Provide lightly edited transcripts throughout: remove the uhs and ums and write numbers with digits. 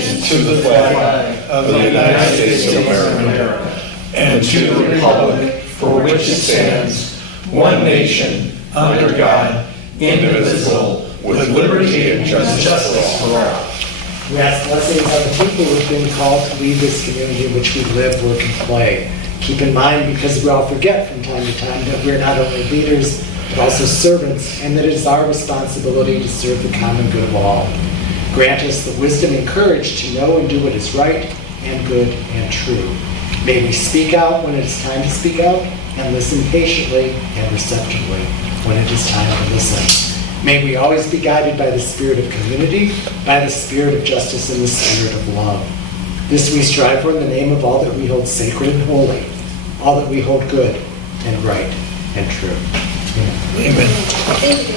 allegiance to the flag of the United States of America and to the republic for which it stands, one nation, under God, indivisible, with liberty and justice for all. We ask blessings on the people who've been called to lead this community in which we live, work, and play. Keep in mind, because we all forget from time to time, that we're not only leaders, but also servants, and that it is our responsibility to serve the common good of all. Grant us the wisdom and courage to know and do what is right and good and true. May we speak out when it is time to speak out, and listen patiently and receptively when it is time to listen. May we always be guided by the spirit of community, by the spirit of justice, and the spirit of love. This we strive for in the name of all that we hold sacred and holy, all that we hold good and right and true. Amen. Thank you.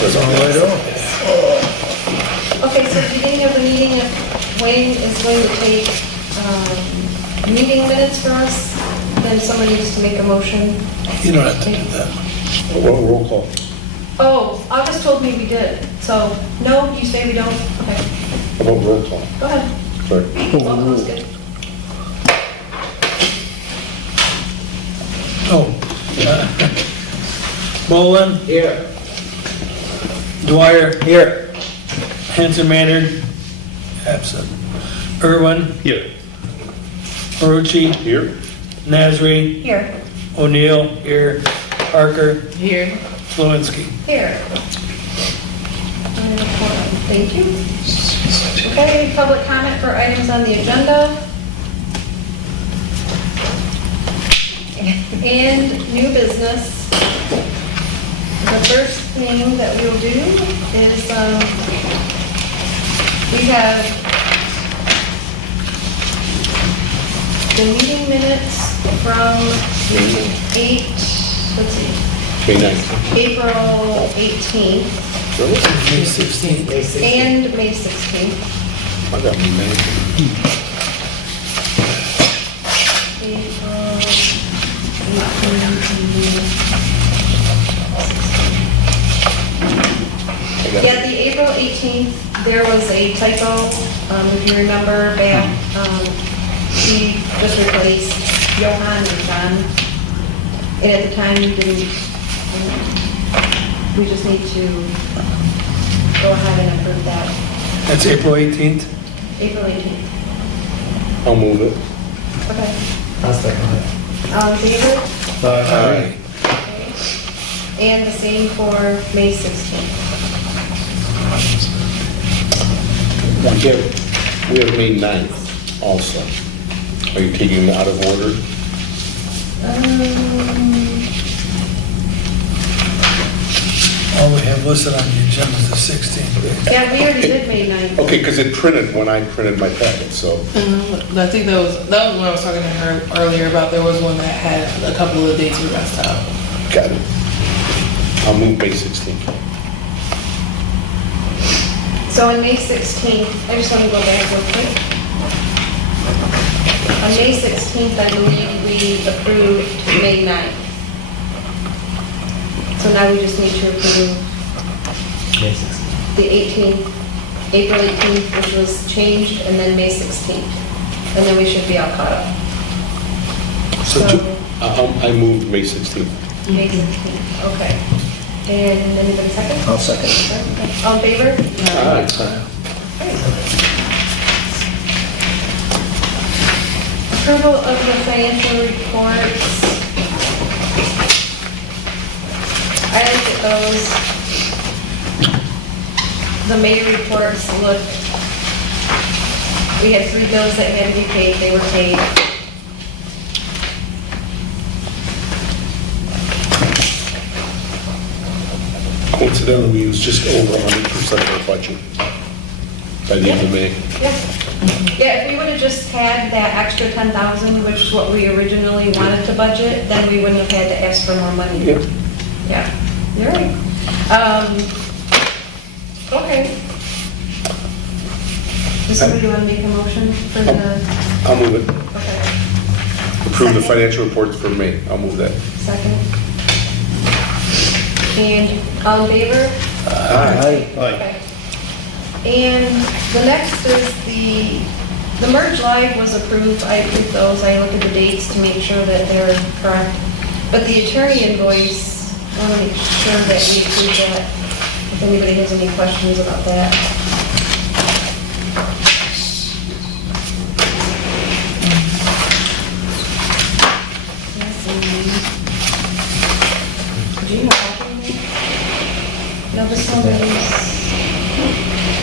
That's all right on. Okay, so at the beginning of the meeting, if Wayne is going to take meeting minutes for us, then someone needs to make a motion. You don't have to do that. Well, roll call. Oh, August told me we did. So, no, you say we don't? Okay, How about roll call? go ahead. Sorry. Oh, that's good. Bolin, Here. Dwyer, Here. Hanson Maynard, absent. Irwin, Here. Marucci, Here. Nasri, Here. O'Neill, here. Parker, Here. Slowinski. Here. Thank you. Okay, public comment for items on the agenda. And new business. The first thing that we'll do is, we have the meeting minutes from May 9th. April 18th Really? May 16th. and May 16th. I got May 9th. April 18th. Yeah, the April 18th, there was a typo, if you remember back, she just replaced Johann with John. And at the time, we didn't, we just need to go ahead and approve that. That's April 18th. April 18th. I'll move it. Okay. I'll second it. All in favor? Aye. Okay. And the same for May 16th. We have May 9th also. Are you taking it out of order? All we have listed on the agenda is the 16th. Yeah, we already did May 9th. Okay, because it printed when I printed my packet, so. I think that was when I was talking to her earlier about there was one that had a couple of dates we messed up. Got it. I'll move May 16th. So on May 16th, I just want to go back real quick. On May 16th, I believe we approved May 9th. So now we just need to approve the 18th, April 18th, which was changed, and then May 16th. And then we should be all caught up. So I moved May 16th. May 16th, okay. And anybody second? I'll second. Okay. All in favor? Aye. Approval of the financial reports. I looked at those. The May reports look, we had 3 bills that had to be paid, they were paid. Coincidentally, we used just over 100% of our budget by the end of May. Yeah. Yeah, if we would have just had that extra 10,000, which is what we originally wanted to budget, then we wouldn't have had to ask for more money. Yep. Yeah, you're right. Okay. Does somebody want to make a motion for the, I'll move it. okay, Approve the Second. financial reports for May. I'll move that. second? And all in favor? Aye. Okay. And the next is the merge live was approved. I approved those. I looked at the dates to make sure that they're correct. But the attorney invoice, I want to make sure that we approve that. If anybody has any questions about that. Do you have a copy of that? No, this one is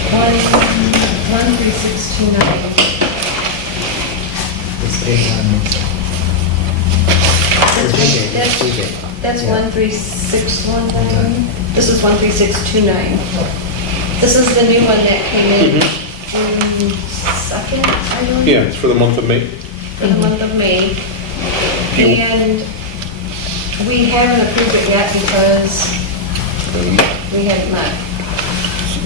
13629. It's page That's 13619. This is 13629. This is the new one that came in June 2nd, I believe. Yeah, it's for the month of May. For the month of May. And we haven't approved it yet because we hadn't met.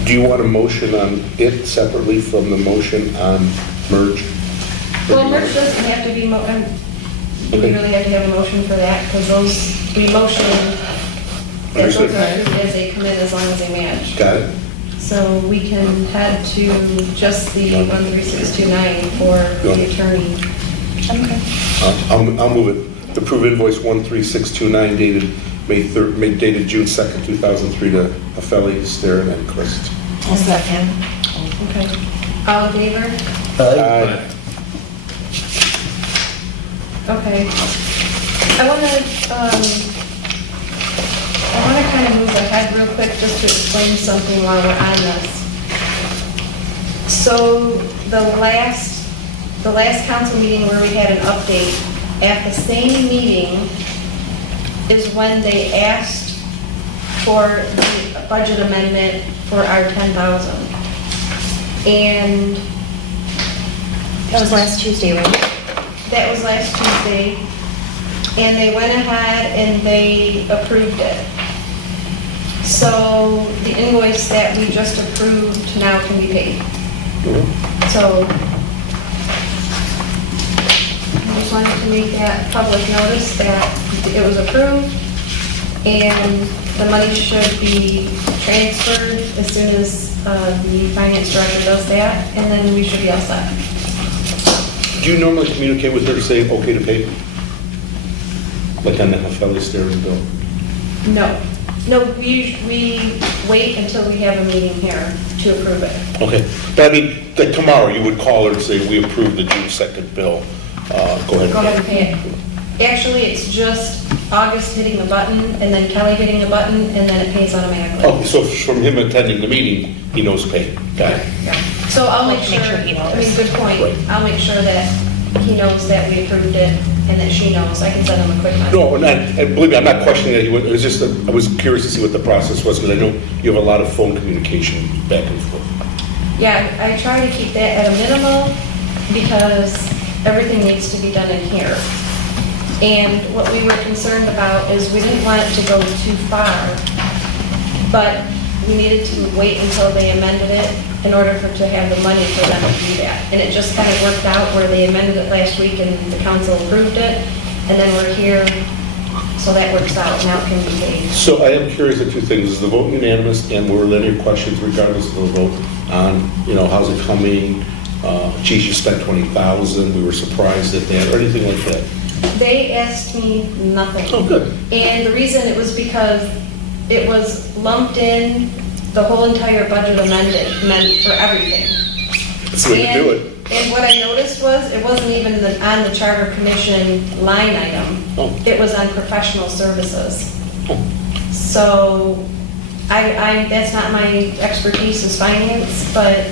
Do you want a motion on it separately from the motion on merge? Well, merge doesn't have to be, we Okay. really have to have a motion for that because those, we motion that those are Understood. approved as they come in as long as they match. Got it? So we can head to just the 13629 for the attorney. Okay. I'll move it. Approve invoice 13629 dated June 2nd, 2003 to Afeli, Staren, and Christ. I'll second. Okay. All in favor? Aye. Okay. I want to kind of move ahead real quick just to explain something while we're on this. So the last council meeting where we had an update, at the same meeting is when they asked for the budget amendment for our 10,000. And That was last Tuesday, right? that was last Tuesday, and they went ahead and they approved it. So the invoice that we just approved now can be paid. So I just wanted to make that public notice that it was approved, and the money should be transferred as soon as the finance director does that, and then we should be all set. Do you normally communicate with her to say, okay to pay? Like on the Afeli, Staren bill? No, we wait until we have a meeting here to approve it. Okay. But I mean, like tomorrow, you would call her and say, we approve the June 2nd bill. Go ahead. Go ahead and pay it. Actually, it's just August hitting the button, and then Kelly hitting the button, and then it pays automatically. Okay, so from him attending the meeting, he knows pay. Got it. Yeah. So I'll make Make sure, sure he knows. I mean, good point. I'll make sure that he knows that we approved it, and that she knows. I can send him a quick message. No, and believe me, I'm not questioning that. It was just, that I was curious to see what the process was, because I know you have a lot of phone communication back and forth. Yeah, I try to keep that at a minimum, because everything needs to be done in here. And what we were concerned about is we didn't want it to go too far, but we needed to wait until they amended it in order to have the money for them to do that. And it just kind of worked out where they amended it last week and the council approved it, and then we're here, so that works out, now it can be paid. So I am curious of two things. Is the vote unanimous, and were there any questions regardless of the vote on, how's it coming? Geez, you spent 20,000, we were surprised at that, or anything like that? They asked me nothing. Oh, good. And the reason it was because it was lumped in, the whole entire budget amended, meant for everything. That's the way to do it. And what I noticed was, it wasn't even on the charter commission line item. Oh. It was on professional services. Oh. So, that's not my expertise is finance, but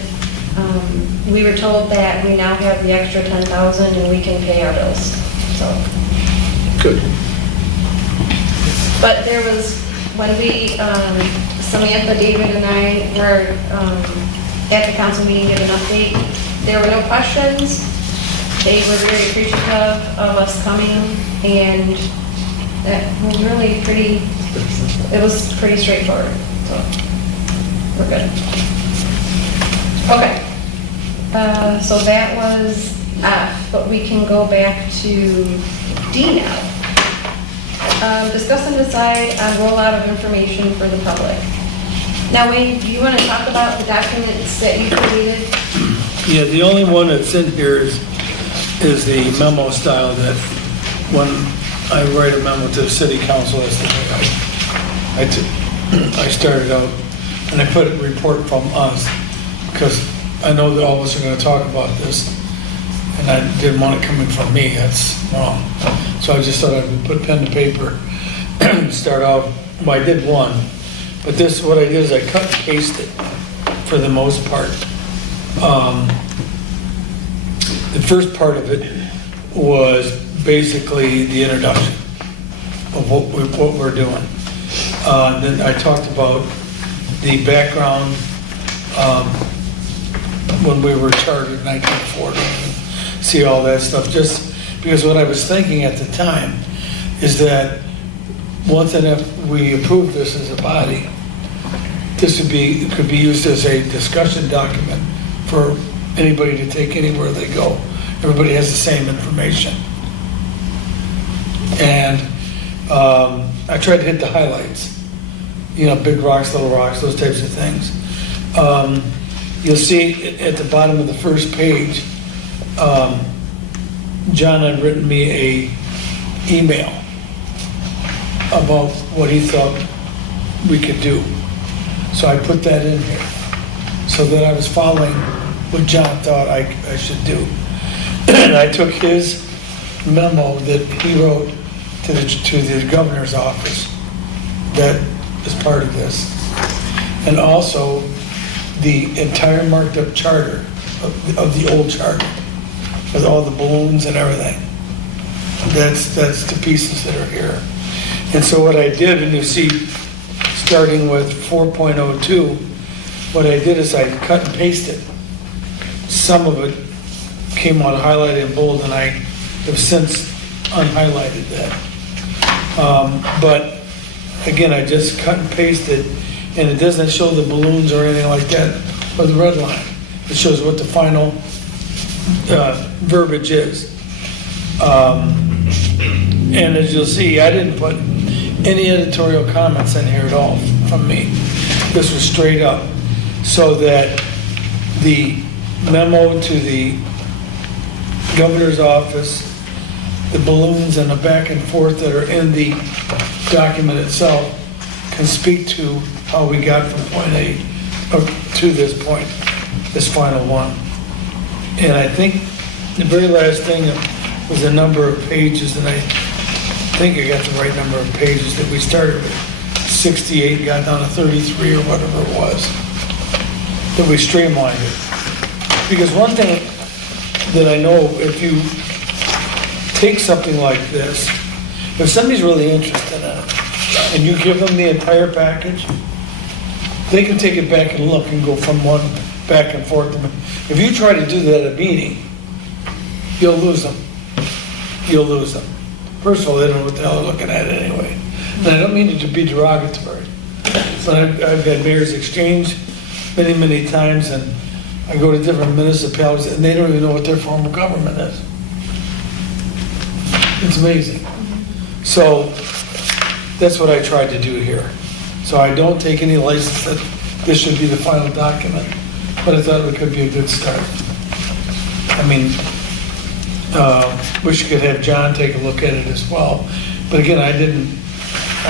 we were told that we now have the extra 10,000 and we can pay our bills, so. Good. But there was, when we, Samantha, David, and I were at the council meeting giving an update, there were no questions. They were very appreciative of us coming, and that was really pretty, it was pretty straightforward, so we're good. Okay. So that was F, but we can go back to D now. Discuss and decide on rollout of information for the public. Now, Wayne, do you want to talk about the documents that you created? Yeah, the only one that's in here is the memo style that when I write a memo to the city council, that's the way I started out, and I put a report from us, because I know that all of us are gonna talk about this, and I didn't want it coming from me, that's wrong. So I just thought I would put pen to paper, start off, well, I did one, but this, what I did is I cut and pasted for the most part. The first part of it was basically the introduction of what we're doing. Then I talked about the background when we were chartered in 1940, see all that stuff, just because what I was thinking at the time is that once and if we approve this as a body, this could be used as a discussion document for anybody to take anywhere they go. Everybody has the same information. And I tried to hit the highlights, big rocks, little rocks, those types of things. You'll see at the bottom of the first page, John had written me a email about what he thought we could do. So I put that in here, so that I was following what John thought I should do. And I took his memo that he wrote to the governor's office that is part of this. And also the entire marked up charter of the old charter with all the balloons and everything. That's the pieces that are here. And so what I did, and you see, starting with 4.02, what I did is I cut and pasted. Some of it came out highlighted in bold, and I have since unhighlighted that. But again, I just cut and pasted, and it doesn't show the balloons or anything like that, or the red line. It shows what the final verbiage is. And as you'll see, I didn't put any editorial comments in here at all from me. This was straight up, so that the memo to the governor's office, the balloons and the back and forth that are in the document itself can speak to how we got from point A to this point, this final one. And I think the very last thing was the number of pages, and I think I got the right number of pages, that we started with 68, got down to 33 or whatever it was, that we streamlined it. Because one thing that I know, if you take something like this, if somebody's really interested in it, and you give them the entire package, they can take it back and look and go from one back and forth. If you try to do that at a meeting, you'll lose them. You'll lose them. First of all, they don't know what the hell they're looking at anyway. And I don't mean it to be derogatory, but I've had mayor's exchange many, many times, and I go to different municipalities, and they don't even know what their form of government is. It's amazing. So that's what I tried to do here. So I don't take any license that this should be the final document, but I thought it could be a good start. I mean, wish you could have John take a look at it as well. But again, I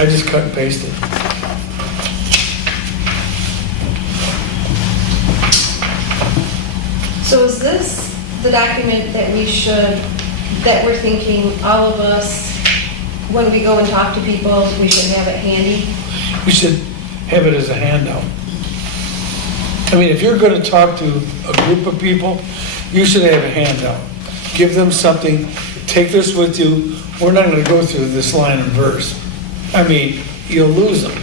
just cut and pasted. So is this the document that we're thinking, all of us, when we go and talk to people, we should have it handy? You should have it as a handout. I mean, if you're going to talk to a group of people, you should have a handout. Give them something, take this with you. We're not going to go through this line and verse. I mean, you'll lose them.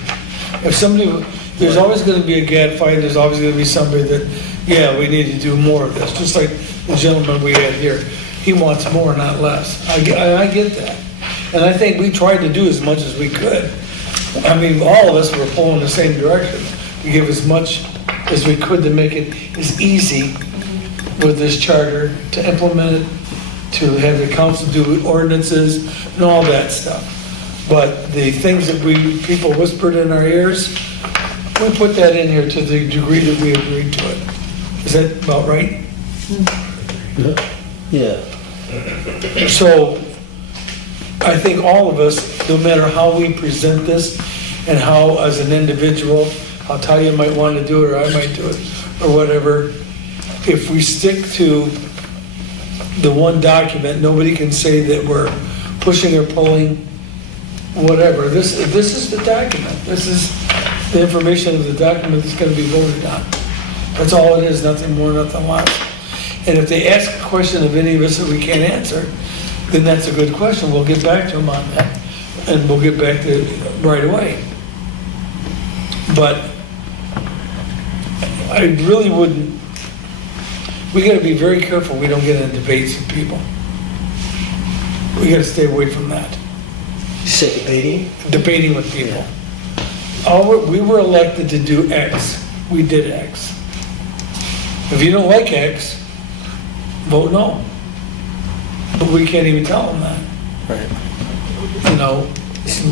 If somebody, there's always going to be a gadfight, there's always going to be somebody that, yeah, we need to do more of this. Just like the gentleman we had here. He wants more, not less. I get that. And I think we tried to do as much as we could. I mean, all of us were pulling in the same direction to give as much as we could to make it as easy with this charter, to implement it, to have the council do ordinances and all that stuff. But the things that people whispered in our ears, we put that in here to the degree that we agreed to it. Is that about right? Yeah. So I think all of us, no matter how we present this and how, as an individual, how Talia might want to do it or I might do it or whatever, if we stick to the one document, nobody can say that we're pushing or pulling, whatever. This is the document. This is the information of the document that's going to be voted on. That's all it is, nothing more, nothing less. And if they ask a question of any of us that we can't answer, then that's a good question. We'll get back to them on that, and we'll get back to it right away. But I really wouldn't, we gotta be very careful we don't get in debates with people. We gotta stay away from that, You said debating? debating with people. We were elected to do X, we did X. If you don't like X, vote no. But we can't even tell them that. Right. You know,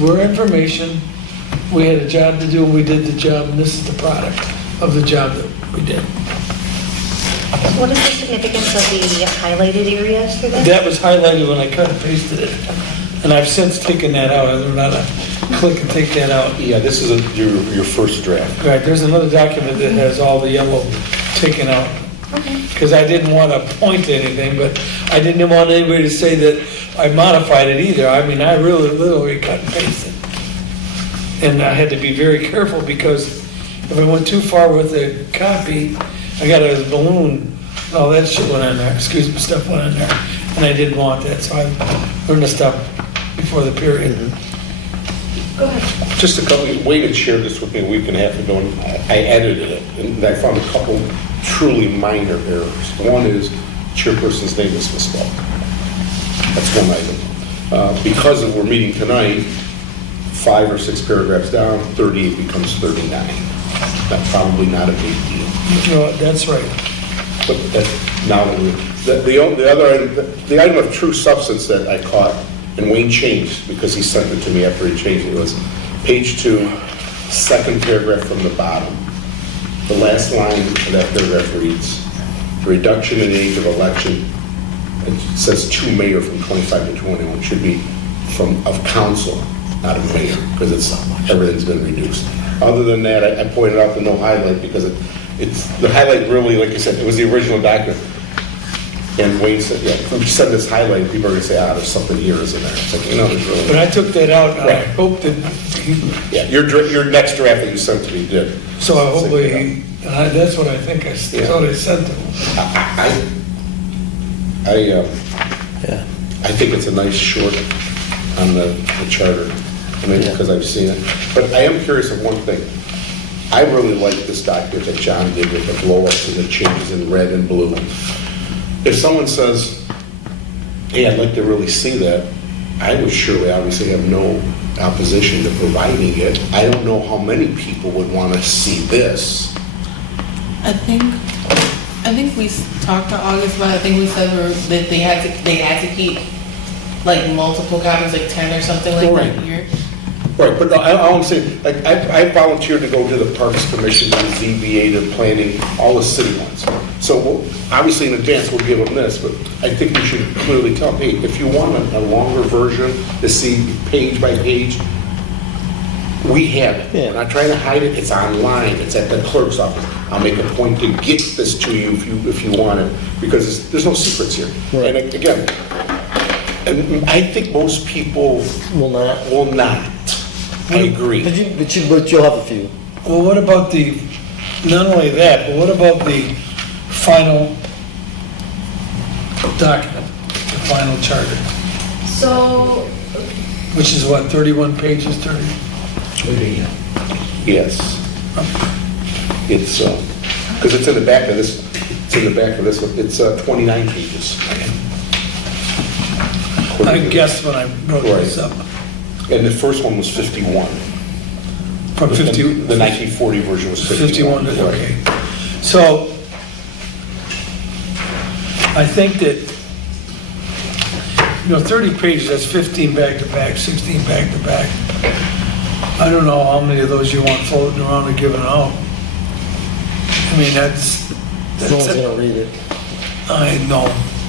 we're information, we had a job to do, and we did the job, and this is the product of the job that we did. What is the significance of the highlighted areas for this? That was highlighted when I cut and pasted it, and I've since taken that out, I learned how to click and take that out. Yeah, this is your first draft. Right, there's another document that has all the yellow taken out. Because I didn't want to point to anything, but I didn't want anybody to say that I modified it either. I mean, I really literally cut and pasted. And I had to be very careful because if I went too far with the copy, I got a balloon, and all that shit went on there, stuff went on there, and I didn't want that, so I learned to stop before the period. Go ahead. Just a couple, Wayne had shared this with me a week and a half ago, and I edited it, and I found a couple truly minor errors. One is chairperson's name is misspelled. That's one item. Because we're meeting tonight, 5 or 6 paragraphs down, 38 becomes 39. That's probably not a big deal. No, that's right. But now that the item of true substance that I caught, and Wayne changed because he sent it to me after he changed it, was page 2, second paragraph from the bottom. The last line of that paragraph reads, "The reduction in age of election," it says to mayor from 25 to 21, should be of council, not of mayor, because everything's been reduced. Other than that, I pointed out the no highlight because it's the highlight really, like I said, it was the original document. And Wayne said, yeah, if we send this highlight, people are going to say, there's something here, isn't there? It's like, there's really. But I took that out, and I Right. hope that, Yeah, your next draft that you sent to me did. so hopefully, that's what I think that's what I sent to him. I think it's a nice short on the charter, I mean, because I've seen it. But I am curious of one thing. I really like this document that John did with the blow-ups and the changes in red and blue. If someone says, hey, I'd like to really see that, I would surely obviously have no opposition to providing it. I don't know how many people would want to see this. I think we talked to August about it. I think we said that they had to keep like multiple copies, like 10 or something like that here. Right, but all I'm saying, like, I volunteered to go to the Parks Commission, to the ZBA, to planning, all the city ones. So obviously in advance we'll give them this, but I think we should clearly tell them, hey, if you want a longer version to see page by page, we have it. Yeah. We're not trying to hide it, it's online, it's at the clerk's office. I'll make a point to get this to you if you want it, because there's no secrets here. Right. And again, and I think most people Will not. will not. I agree. But you'll have a few. Well, what about not only that, but what about the final document, the final charter, So, which is what, 31 pages, 30? Yes. It's, because it's in the back of this, one. It's 29 pages. I guessed when I wrote this up. And the first one was 51. From 50. The 1940 version was 51. 51, okay. So, I think that, 30 pages, that's 15 back to back, 16 back to back. I don't know how many of those you want floating around and giving out. I mean, No one's gonna read it. I know,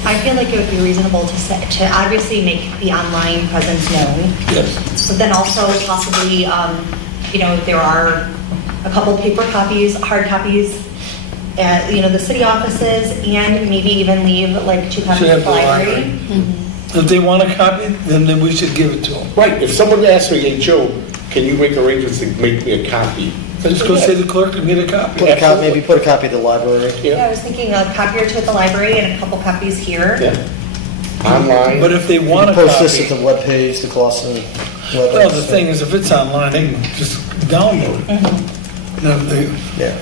I feel like it would be reasonable to obviously make the online presence known, yes. but then also possibly, there are a couple paper copies, hard copies at, the city offices, and maybe even leave like 2 copies Should have at the the library. library. If they want a copy, then we should give it to them. Right, if someone asks me, hey, Joe, can you make arrangements to make me a copy? Just go say to the clerk and get a copy. Put a copy, maybe put a copy at the library. Yeah, I was thinking a copy or two at the library and a couple copies here. Yeah. Online. But if they You want a can post this at copy, the webpage, the Clausen webpage. well, the thing is, if it's online, they can just download it. No, they- Yeah.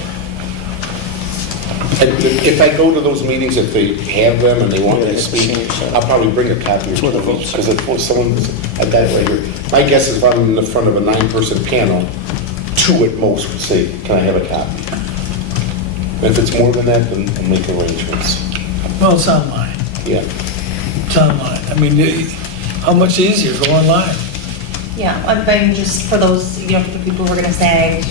And if I go to those meetings, if they have them and they want me to speak, I'll probably bring a copy or where the two of each. votes Because if someone, I got it right here. My guess is if I'm in the front of a 9-person panel, 2 at most would say, can I have a copy? And if it's more than that, then I'll make arrangements. well, it's online. Yeah. It's online. I mean, how much easier, go online. Yeah, I'm just for those, for the people who are gonna say,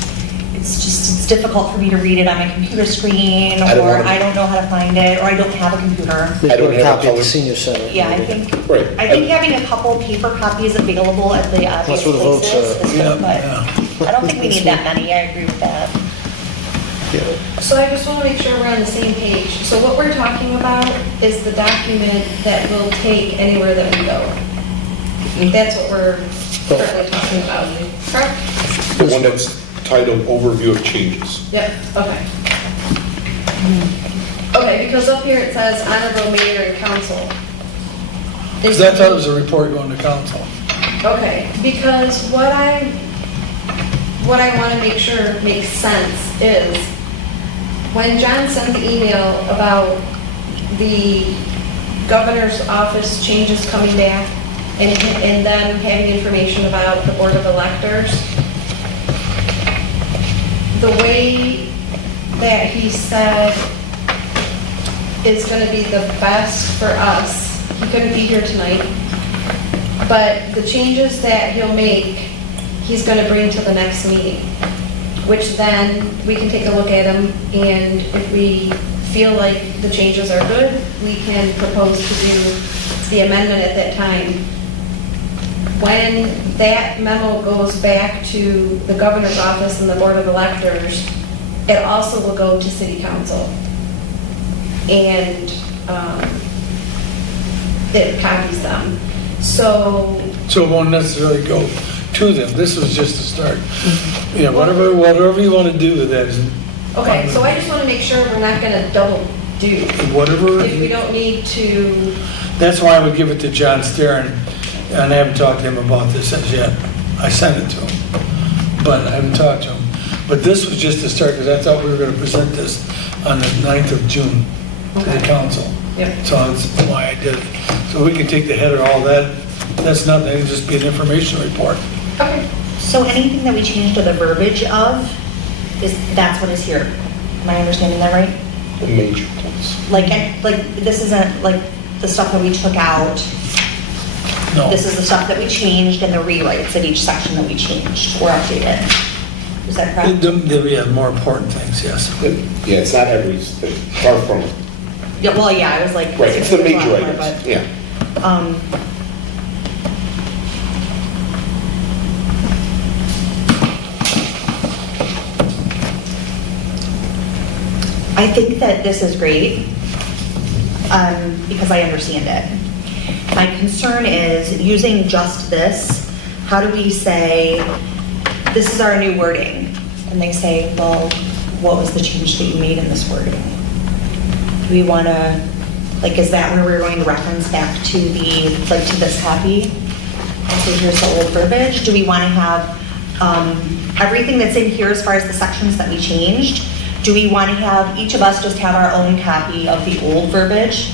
it's difficult for me to read it on my computer screen, I don't or wanna- I don't know how to find it, or I don't have a computer. They I don't put a have a copy at color. the senior center. Yeah, I think Right. having a couple paper copies available at the obvious That's where the votes places are. is Yeah, good, but yeah. I don't think we need that many, I agree with that. Yeah. So I just want to make sure we're on the same page. So what we're talking about is the document that we'll take anywhere that we go. That's what we're currently talking about, correct? The one that's titled Overview of Changes. Yep, okay. Okay, because up here it says honorable mayor and council. Because I thought it was a report going to council. Okay, because what I want to make sure makes sense is when John sent the email about the governor's office changes coming back and then having information about the board of electors, the way that he said is going to be the best for us, he couldn't be here tonight, but the changes that he'll make, he's going to bring to the next meeting, which then we can take a look at them, and if we feel like the changes are good, we can propose to do the amendment at that time. When that memo goes back to the governor's office and the board of electors, it also will go to city council. And it copies them. So So it won't necessarily go to them. This was just a start. Yeah, whatever you want to do with that is. okay, so I just want to make sure we're not going to double do. Whatever. If we don't need to, That's why I would give it to John Starren, and I haven't talked to him about this as yet. I sent it to him, but I haven't talked to him. But this was just a start, because I thought we were going to present this on the 9th of June to the Okay. council. Yep. So that's why I did it. So we can take the header, all that, that's nothing, it'll just be an information report. okay, So anything that we change to the verbiage of, that's what is here. Am I understanding that right? The major points. Like this isn't like the stuff that we took out. No. This is the stuff that we changed and the rewrites at each section that we changed or updated. Is that correct? Yeah, more important things, yes. Yeah, it's not everything, far from it. Yeah, well, yeah, I was like. Right, it's the there's a major lot more, items, but, yeah. I think that this is great, because I understand it. My concern is using just this, how do we say, this is our new wording? And they say, well, what was the change that you made in this wording? Do we want to, like, is that where we're going to reference back to the, like, to this copy? So here's the old verbiage. Do we want to have everything that's in here as far as the sections that we changed? Do we want to have, each of us just have our own copy of the old verbiage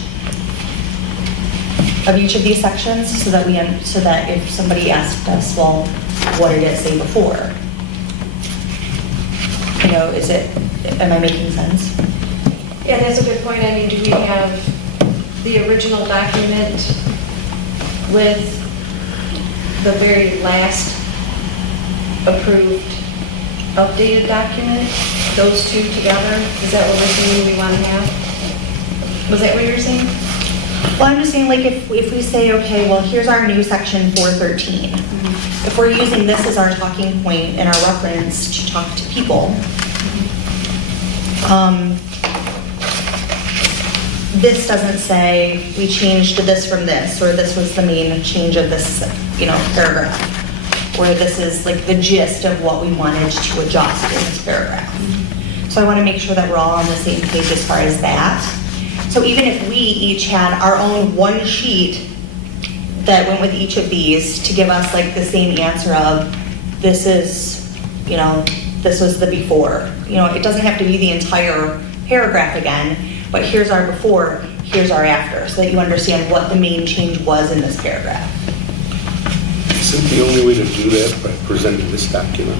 of each of these sections, so that so that if somebody asked us, well, what did it say before? Am I making sense? yeah, that's a good point. I mean, do we have the original document with the very last approved updated document, those two together? Is that what we're saying we want to have? Was that what you were saying? Well, I'm just saying, like, if we say, okay, well, here's our new section 413. If we're using this as our talking point and our reference to talk to people, this doesn't say we changed this from this, or this was the main change of this, paragraph, or this is like the gist of what we wanted to adjust in this paragraph. So I want to make sure that we're all on the same page as far as that. So even if we each had our own one sheet that went with each of these to give us like the same answer of, this is, this was the before. It doesn't have to be the entire paragraph again, but here's our before, here's our after, so that you understand what the main change was in this paragraph. Isn't the only way to do that by presenting this document,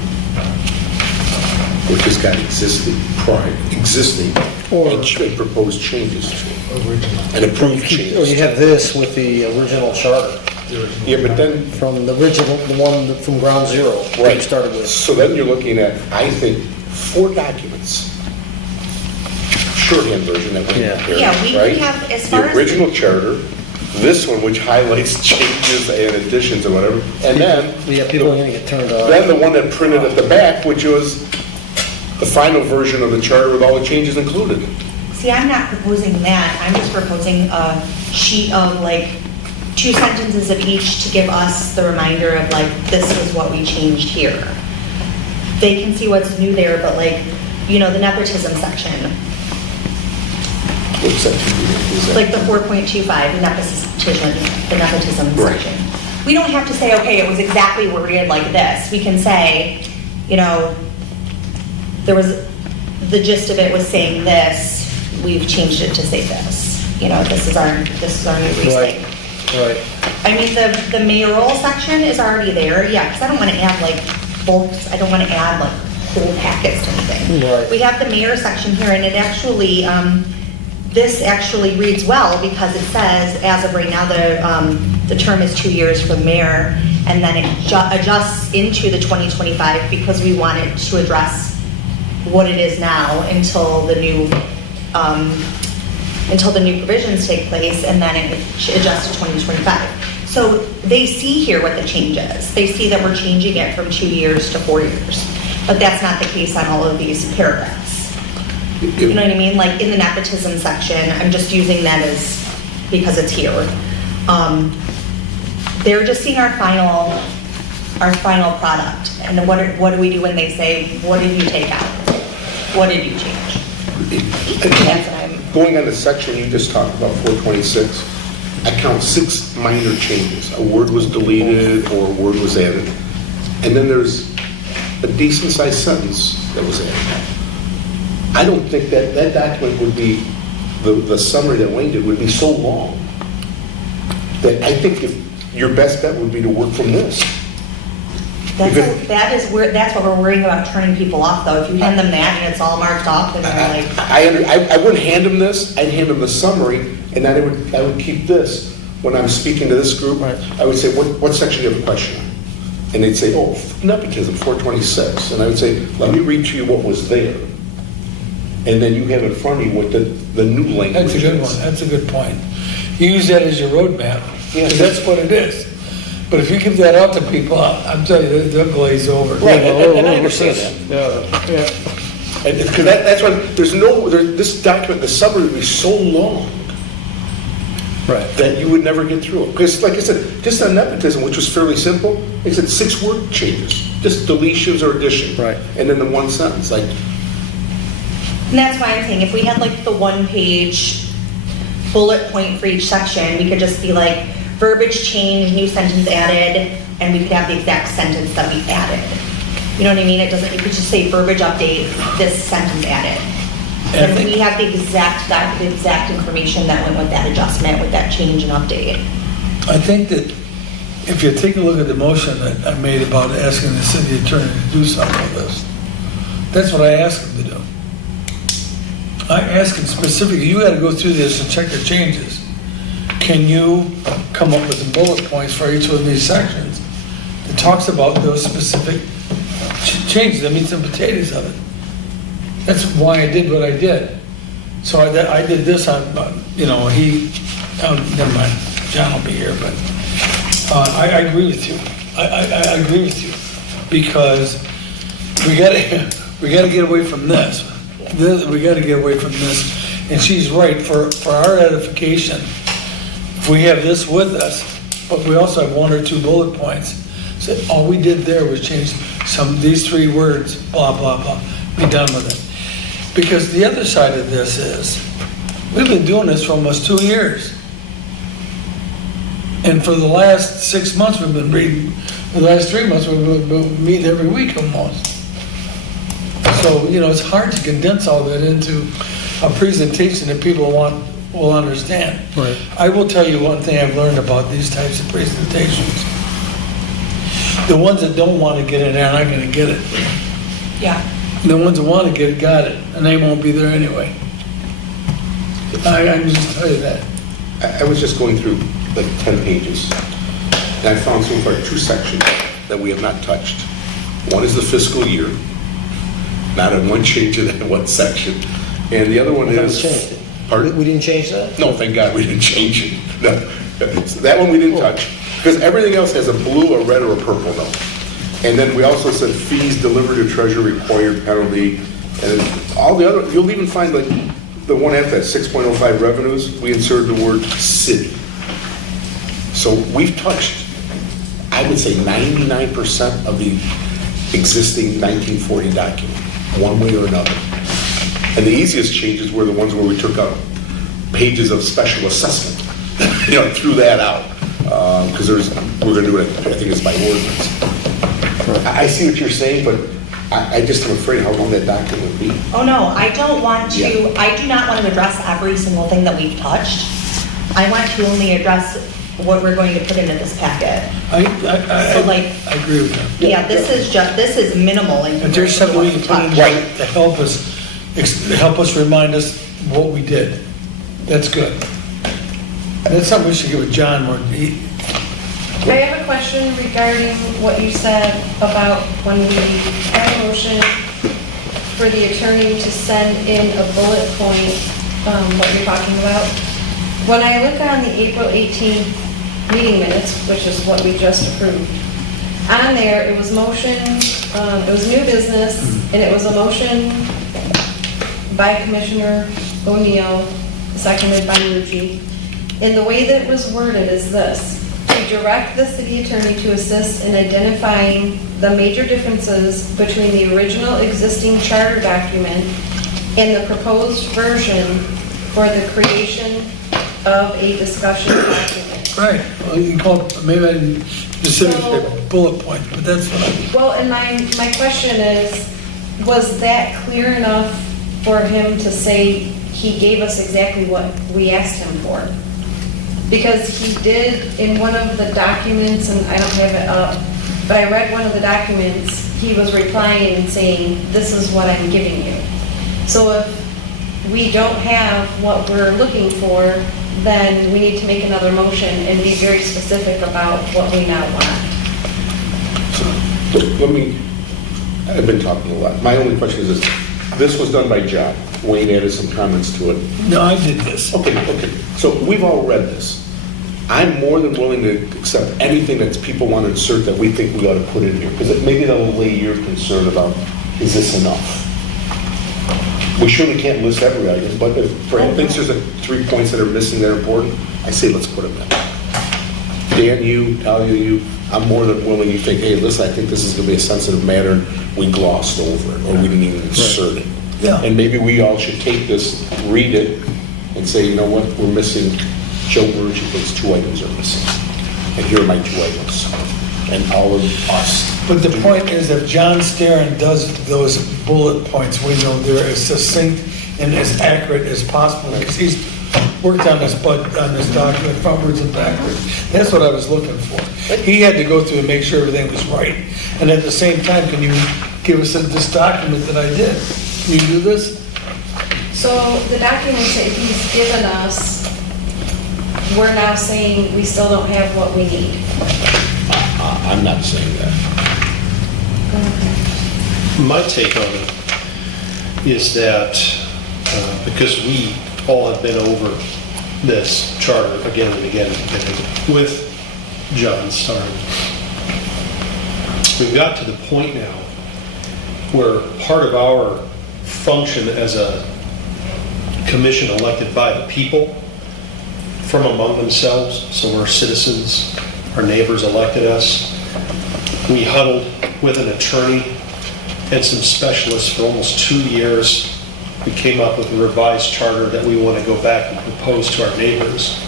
which has got existing Or- and proposed changes to it, and approved Or changes? you have this with the original charter, Yeah, but then, from the original, the one from ground zero, that we right, started with. so then you're looking at, I think, 4 documents. Shorthand version that we Yeah. have here, Yeah, we right? can have, as far as. The original charter, this one which highlights changes and additions and whatever, and then, Yeah, people are gonna get turned on. then the one that printed at the back, which was the final version of the charter with all the changes included. See, I'm not proposing that, I'm just proposing a sheet of like 2 sentences of each to give us the reminder of like, this is what we changed here. They can see what's new there, but like, the nepotism section, What section is that? like the 4.25, the nepotism Right. section. We don't have to say, okay, it was exactly worded like this. We can say, there was, the gist of it was saying this, we've changed it to say this. This is our new restate. Right. I mean, the mayoral section is already there, yeah, because I don't want to add like bulks, I don't want to add like whole packets to anything. Right. We have the mayor section here, and it actually, this actually reads well because it says, as of right now, the term is 2 years for mayor, and then it adjusts into the 2025 because we wanted to address what it is now until the new provisions take place, and then it adjusts to 2025. So they see here what the change is. They see that we're changing it from 2 years to 4 years. But that's not the case on all of these paragraphs. You know what I mean? Like in the nepotism section, I'm just using that as, because it's here. They're just seeing our final product. And what do we do when they say, what did you take out? What did you change? That's what I'm. Going on the section you just talked about, 426, I count 6 minor changes. A word was deleted or a word was added. And then there's a decent-sized sentence that was added. I don't think that document would be, the summary that Wayne did would be so long that I think if your best bet would be to work from this. That's what we're worrying about, turning people off though. If you hand them that and it's all marked off, and they're like, I wouldn't hand them this, I'd hand them the summary, and then I would keep this. When I'm speaking to this group, I would say, what section do you have a question on? And they'd say, oh, nepotism, 426. And I would say, let me read to you what was there. And then you have in front of you what the new language is. That's a good one, that's a good point. You use that as your roadmap, because that's what it is. But if you give that out to people, I'm telling you, they'll glaze over. Right, and I understand that. Yeah. Because that's why, this document, the summary would be so long Right. that you would never get through it. Because like I said, just on nepotism, which was fairly simple, like I said, 6 word changes, just deletions or additions. Right. And then the one sentence, like, and that's why I'm saying if we had like the 1-page bullet point for each section, we could just be like, verbiage change, new sentence added, and we could have the exact sentence that we added. You know what I mean? You could just say verbiage update, this sentence added. And I And think- we have the exact information that went with that adjustment, with that change and update. I think that if you take a look at the motion that I made about asking the city attorney to do something with this, that's what I asked him to do. I asked him specifically, you gotta go through this and check the changes. Can you come up with the bullet points for each one of these sections that talks about those specific change the meats and potatoes of it. That's why I did what I did. So I did this on, never mind, John will be here, but I agree with you. I agree with you, because we gotta get away from this. We gotta get away from this. And she's right, for our edification, if we have this with us, but we also have 1 or 2 bullet points, so all we did there was change these 3 words, blah, blah, blah, be done with it. Because the other side of this is, we've been doing this for almost 2 years. And for the last 6 months, we've been reading, the last 3 months, we've been meeting every week almost. So, it's hard to condense all that into a presentation that people will understand. Right. I will tell you one thing I've learned about these types of presentations. The ones that don't want to get it are not going to get it. Yeah. The ones that want to get it, got it, and they won't be there anyway. I can just tell you that. I was just going through like 10 pages, and I found so far 2 sections that we have not touched. One is the fiscal year, not in one change in that one section, and the other one We haven't is... changed it. Pardon? We didn't change that? No, thank God we didn't change it. No, so that one we didn't touch, because everything else has a blue, a red, or a purple note. And then we also said fees delivered to treasury required penalty, and all the other, you'll even find like the one after that, 6.05 revenues, we inserted the word city. So we've touched, I would say 99% of the existing 1940 document, one way or another. And the easiest changes were the ones where we took out pages of special assessment, threw that out, because we're going to do it, I think it's by ordinance. I see what you're saying, but I just am afraid how long that document would be. Oh, no, I don't want to, Yeah. I do not want to address every single thing that we've touched. I want to only address what we're going to put into this packet. I agree with that. Yeah, this is minimal in If there's comparison to something we what can we put in touched. there to help us remind us what we did, that's good. That's something we should give with John, where I have a question regarding what you said about when we had a motion for the attorney to send in a bullet point, what you're talking about. When I look on the April 18th meeting minutes, which is what we just approved, on there, it was motion, it was new business, and it was a motion by Commissioner O'Neill, seconded by Mucci. And the way that it was worded is this: to direct the city attorney to assist in identifying the major differences between the original existing charter document and the proposed version for the creation of a discussion document. right, well, you can call it, maybe I didn't specifically say bullet point, but that's what I, Well, and my question is, was that clear enough for him to say he gave us exactly what we asked him for? Because he did in one of the documents, and I don't have it up, but I read one of the documents, he was replying and saying, this is what I'm giving you. So if we don't have what we're looking for, then we need to make another motion and be very specific about what we now want. I've been talking a lot. My only question is this was done by John. Wayne added some comments to it. no, I did this. Okay. So we've all read this. I'm more than willing to accept anything that people want to insert that we think we ought to put in here, because maybe that'll allay your concern about, is this enough? We surely can't list every item, but if Fran thinks there's 3 points that are missing that are important, I say let's put them in. Dan, you, Talia, you, I'm more than willing, you think, hey, listen, I think this is going to be a sensitive matter, and we glossed over it, or we didn't even insert it. Yeah. And maybe we all should take this, read it, and say, you know what, we're missing, Joe Murgy thinks 2 items are missing. And here are my 2 items. And all of us. But the point is, if John Starren does those bullet points, we know they're as succinct and as accurate as possible, because he's worked on this document frontwards and backwards. That's what I was looking for. He had to go through and make sure everything was right. And at the same time, can you give us this document that I did? Can you do this? So the documents that he's given us, we're now saying we still don't have what we need. I'm not saying that. My take on it is that, because we all have been over this charter again and again and again with John Starn, we've got to the point now where part of our function as a commission elected by the people from among themselves, so we're citizens, our neighbors elected us, we huddled with an attorney and some specialists for almost 2 years. We came up with a revised charter that we want to go back and propose to our neighbors.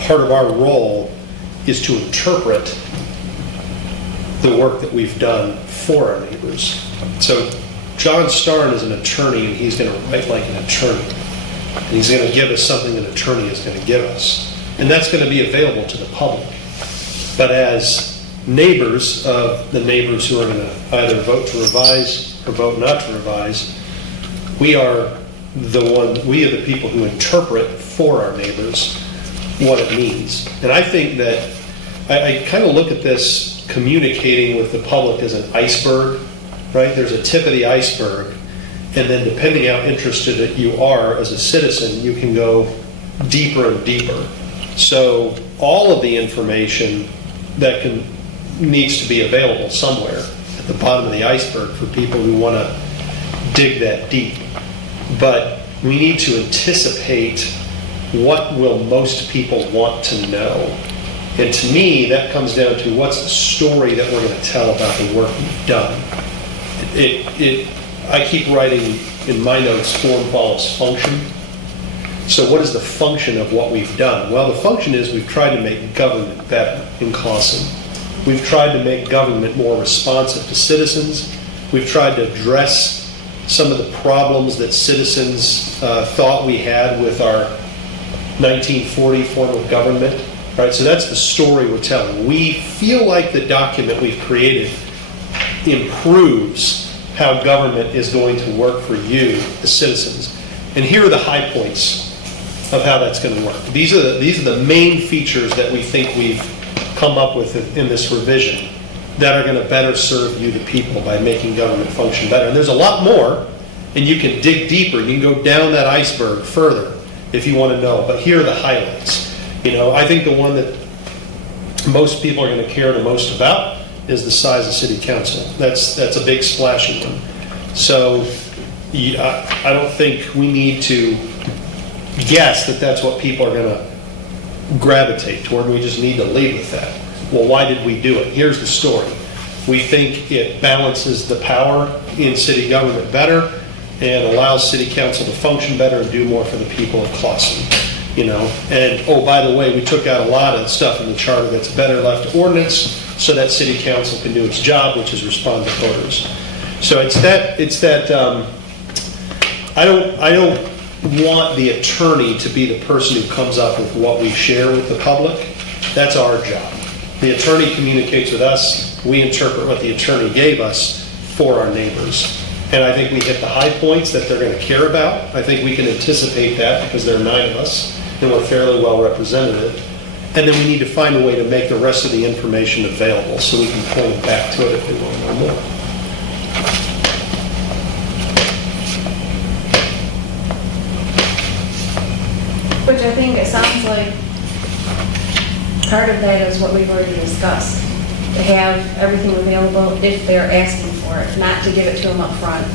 Part of our role is to interpret the work that we've done for our neighbors. So John Starn is an attorney, and he's going to write like an attorney. And he's going to give us something an attorney is going to give us. And that's going to be available to the public. But as neighbors of the neighbors who are going to either vote to revise or vote not to revise, we are the people who interpret for our neighbors what it means. And I think that I kind of look at this communicating with the public as an iceberg, right? There's a tip of the iceberg, and then depending how interested you are as a citizen, you can go deeper and deeper. So all of the information that needs to be available somewhere at the bottom of the iceberg for people who want to dig that deep. But we need to anticipate what will most people want to know. And to me, that comes down to what's the story that we're going to tell about the work we've done. I keep writing in my notes, form follows function. So what is the function of what we've done? Well, the function is we've tried to make government better in Clawson. We've tried to make government more responsive to citizens. We've tried to address some of the problems that citizens thought we had with our 1940 form of government. Right, so that's the story we're telling. We feel like the document we've created improves how government is going to work for you, the citizens. And here are the high points of how that's going to work. These are the main features that we think we've come up with in this revision that are going to better serve you, the people, by making government function better. And there's a lot more, and you can dig deeper. You can go down that iceberg further if you want to know. But here are the highlights. You know, I think the one that most people are going to care the most about is the size of city council. That's a big splashy one. So I don't think we need to guess that that's what people are going to gravitate toward. We just need to lead with that. Well, why did we do it? Here's the story. We think it balances the power in city government better and allows city council to function better and do more for the people of Clawson. You know, and oh, by the way, we took out a lot of stuff in the charter that's better left to ordinance so that city council can do its job, which is respond to voters. So it's that I don't want the attorney to be the person who comes up with what we share with the public. That's our job. The attorney communicates with us. We interpret what the attorney gave us for our neighbors. And I think we hit the high points that they're going to care about. I think we can anticipate that because there are 9 of us. And we're fairly well represented. And then we need to find a way to make the rest of the information available so we can point them back to it if they want to know more. Which I think it sounds like part of that is what we've already discussed. To have everything available if they're asking for it, not to give it to them up front.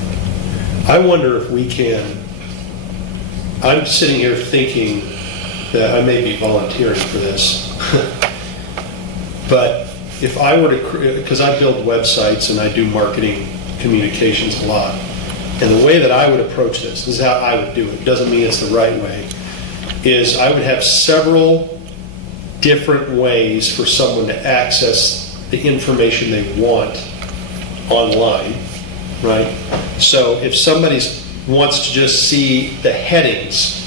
I wonder if we can, I'm sitting here thinking that I may be volunteering for this. But if I were to, because I build websites and I do marketing communications a lot, and the way that I would approach this is how I would do it. Doesn't mean it's the right way. Is I would have several different ways for someone to access the information they want online, right? So if somebody wants to just see the headings,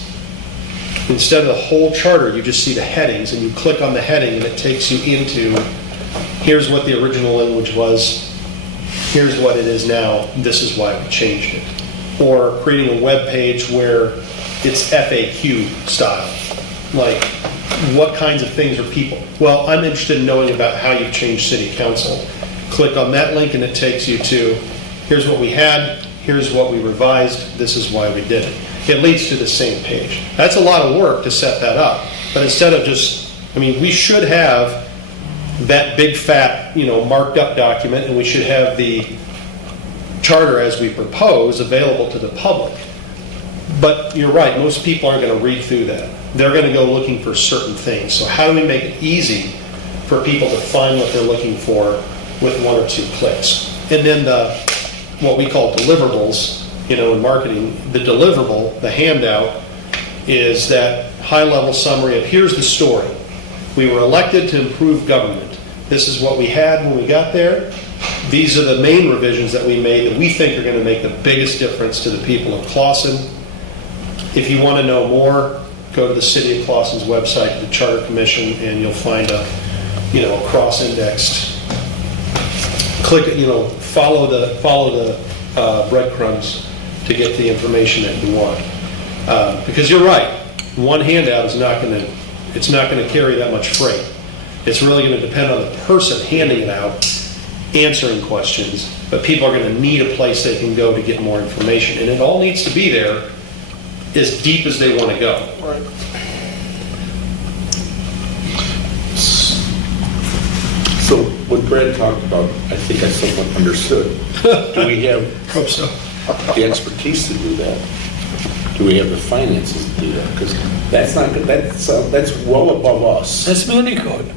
instead of the whole charter, you just see the headings, and you click on the heading, and it takes you into, here's what the original language was, here's what it is now, this is why we changed it. Or creating a web page where it's FAQ style, like what kinds of things are people? Well, I'm interested in knowing about how you change city council. Click on that link, and it takes you to, here's what we had, here's what we revised, this is why we did it. It leads to the same page. That's a lot of work to set that up, but instead of just, I mean, we should have that big fat, marked up document, and we should have the charter as we propose available to the public. But you're right, most people aren't going to read through that. They're going to go looking for certain things. So how do we make it easy for people to find what they're looking for with 1 or 2 clicks? And then what we call deliverables, in marketing, the deliverable, the handout, is that high-level summary of here's the story. We were elected to improve government. This is what we had when we got there. These are the main revisions that we made that we think are going to make the biggest difference to the people of Clawson. If you want to know more, go to the City of Clawson's website, the Charter Commission, and you'll find a cross-indexed. Click it, follow the breadcrumbs to get the information that you want. Because you're right, one handout is not going to carry that much freight. It's really going to depend on the person handing it out, answering questions, but people are going to need a place they can go to get more information, and it all needs to be there as deep as they want to go. Right. So what Brad talked about, I think I somewhat understood. Do we have Hope so. the expertise to do that? Do we have the finances to do that? Because that's not good. That's well above us. That's Municode.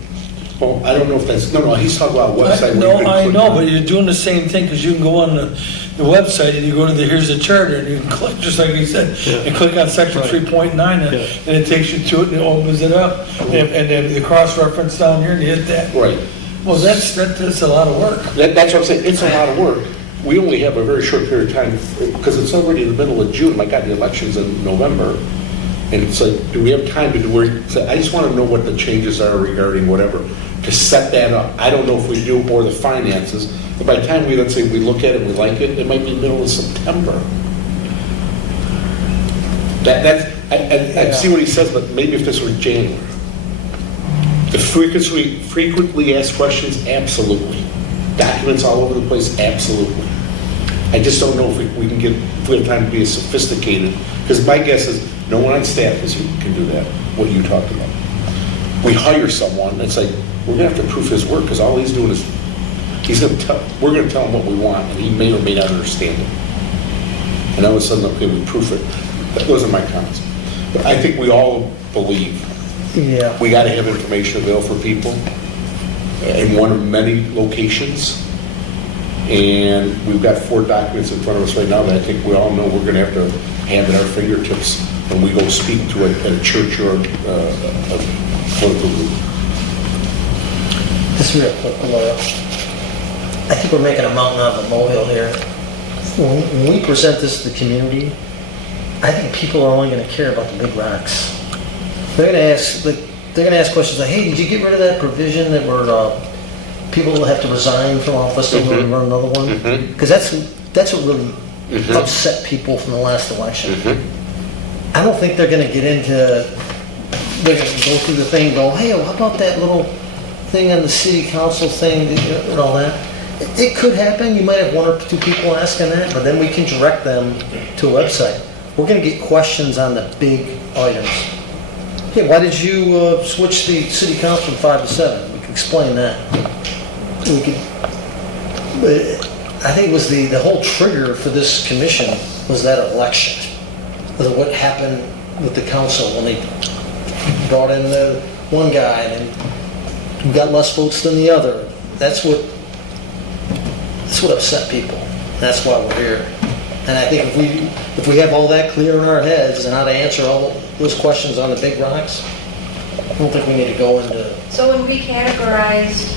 Well, I don't know if that's, no, he's talking about a website. where you No, can I click know, on- but you're doing the same thing, because you can go on the website and you go to here's the charter, and you can click, just like you said, and click on section 3.9, and it takes you to it, and it opens it up, and then the cross-reference down here, and you hit that. Right. Well, that's a lot of work. That's what I'm saying, it's a lot of work. We only have a very short period of time, because it's already in the middle of June, my God, the election's in November. And it's like, do we have time to do where, so I just want to know what the changes are regarding whatever, to set that up. I don't know if we do, or the finances. But by the time let's say we look at it and we like it, it might be middle of September. I see what he says, but maybe if this were January. The frequently asked questions, absolutely. Documents all over the place, absolutely. I just don't know if we can get, if we have time to be as sophisticated, because my guess is no one on staff can do that, what you talked about. We hire someone, it's like, we're gonna have to proof his work, because all he's doing is, we're gonna tell him what we want, and he may or may not understand it. And all of a sudden, okay, we proof it. Those are my comments. But I think we all believe Yeah. we gotta have information available for people in one of many locations. And we've got 4 documents in front of us right now that I think we all know we're gonna have to have at our fingertips when we go speak to it at a church or a political group. Just real quick, Laura. I think we're making a mountain out of a molehill here. When we present this to the community, I think people are only going to care about the big rocks. They're going to ask questions like, "Hey, did you get rid of that provision that where people will have to resign from office and run another one?" Because that's what really upset people from the last election. I don't think they're going to get into. They're going to go through the thing and go, "Hey, how about that little thing on the city council thing and all that?" It could happen. You might have 1 or 2 people asking that, but then we can direct them to a website. We're going to get questions on the big items. Hey, why did you switch the city council from 5 to 7? We can explain that. We could. I think it was the whole trigger for this commission was that election. What happened with the council when they brought in the one guy and who got less votes than the other. That's what upset people. That's why we're here. And I think if we have all that clear in our heads and how to answer all those questions on the big rocks, I don't think we need to go into. So when we categorized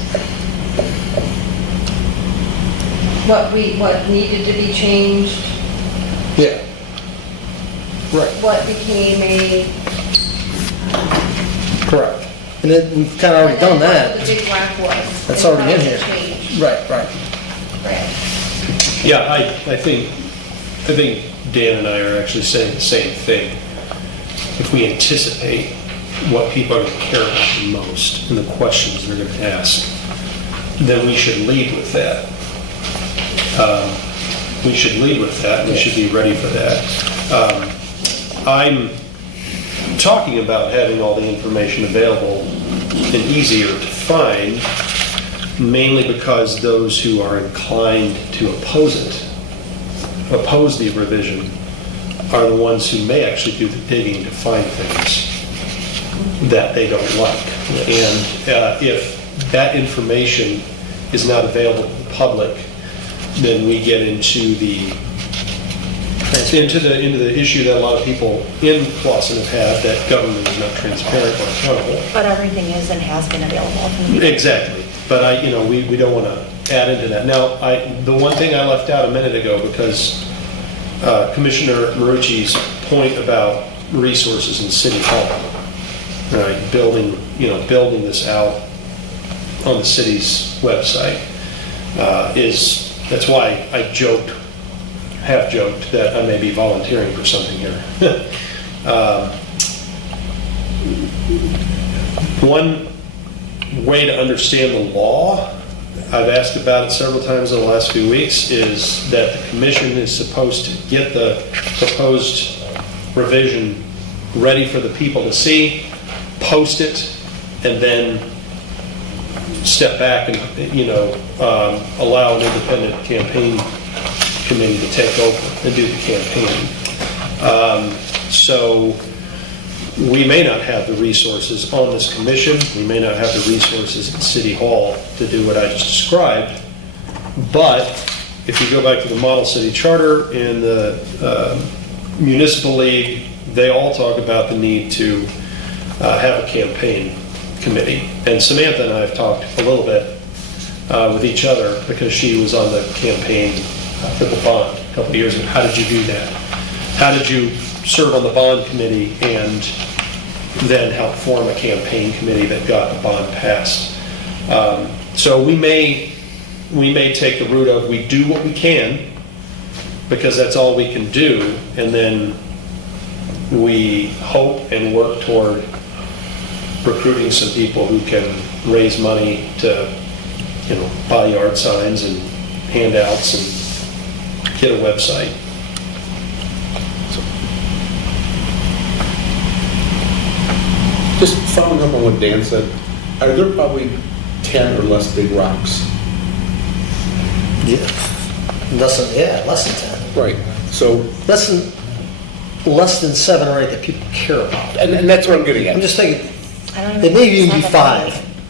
what needed to be changed, Yeah. Right. what became a... Correct. And then we've kind of already done What that. the big rock was. That's and already in how here. it changed. Right. Right. Yeah, I think Dan and I are actually saying the same thing. If we anticipate what people are going to care about the most and the questions they're going to ask, then we should lead with that. we should lead with that, we should be ready for that. I'm talking about having all the information available and easier to find, mainly because those who are inclined to oppose the revision, are the ones who may actually do the digging to find things that they don't like. And if that information is not available to the public, then we get into the issue that a lot of people in Clawson have had, that government is not transparent or accountable. But everything is and has been available from the beginning. Exactly, but we don't want to add into that. Now, the one thing I left out a minute ago, because Commissioner Marucci's point about resources in City Hall, right, building this out on the city's website, that's why I half joked that I may be volunteering for something here. One way to understand the law, I've asked about it several times in the last few weeks, is that the commission is supposed to get the proposed revision ready for the people to see, post it, and then step back and, allow an independent campaign committee to take over and do the campaign. So we may not have the resources on this commission, we may not have the resources at City Hall to do what I just described, but if you go back to the Model City Charter and the Municipal League, they all talk about the need to have a campaign committee. And Samantha and I have talked a little bit with each other, because she was on the campaign for the bond a couple of years ago. How did you do that? How did you serve on the bond committee and then help form a campaign committee that got the bond passed? So we may take the route of, we do what we can, because that's all we can do, and then we hope and work toward recruiting some people who can raise money to, buy yard signs and handouts and get a website. Just following up on what Dan said, are there probably 10 or less big rocks? Yeah. Less than 10. Right. So, Less than 7 or 8 that people care about. and that's what I'm getting at. I'm just thinking, I don't it may even be think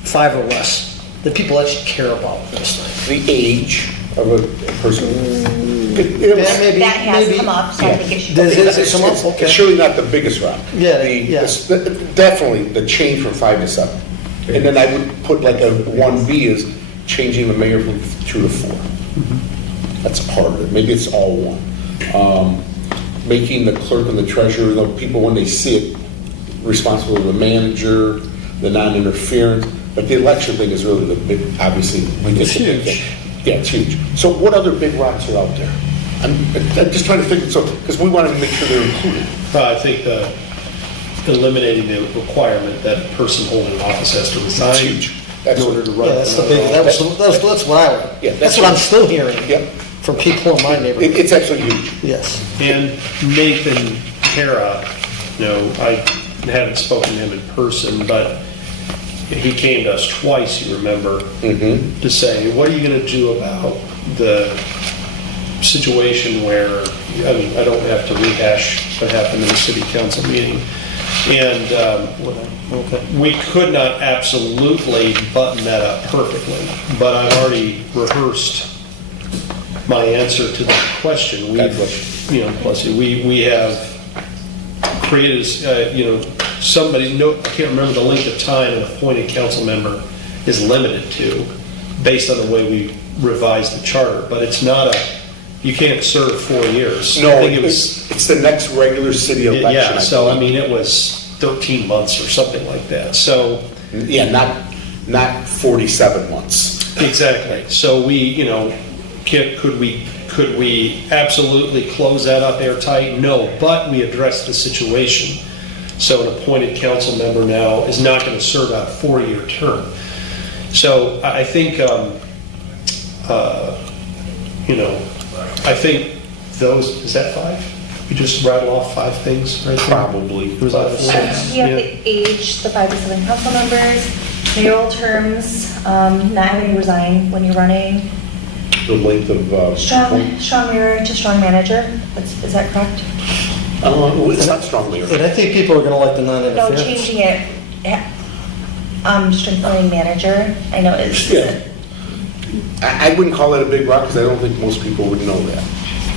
it's 5 or less, that people actually care about this thing. The age of a person. That has come up, so I think it should. Does it come up? Okay. It's surely not the biggest rock. Yeah, Definitely the change from 5 to 7. And then I would put like a 1B as changing the mayor from 2 to 4. That's part of it. Maybe it's all one. Making the clerk and the treasurer, people when they see it, responsible for the manager, the non-interference. But the election thing is really the big, obviously. It's huge. Yeah, it's huge. So what other big rocks are out there? I'm just trying to think, because we wanted to make sure they're included. I think eliminating the requirement that a person holding office has to resign huge. in order to run. Yeah, that's the big, that's what I would, Yeah, that's what I'm still hearing Yep. from people in my neighborhood. It's actually huge. Yes. And Nathan Hara, I haven't spoken to him in person, but he came to us twice, you remember, to say, what are you going to do about the situation where, I don't have to rehash what happened in the city council meeting. And we could not absolutely button that up perfectly, but I've already rehearsed my answer to that question. We have created, somebody, I can't remember the length of time an appointed council member is limited to, based on the way we revised the charter, but it's not you can't serve 4 years. No, I think it's the next regular city election. yeah, so it was 13 months or something like that, so. Yeah, not 47 months. Exactly, so could we absolutely close that up airtight? No, but we addressed the situation. So an appointed council member now is not going to serve out a 4-year term. So I think, I think those, is that 5? You just rattle off 5 things right there? Probably. It was like 4. We have the age, the 5 to 7 council members, mayoral terms, not having to resign when you're running, The length of, strong mayor to strong manager, is that correct? it's not strongly. And I think people are gonna like the No, non-interference. changing it, strengthening manager, I know it's. Yeah. I wouldn't call it a big rock because I don't think most people would know that.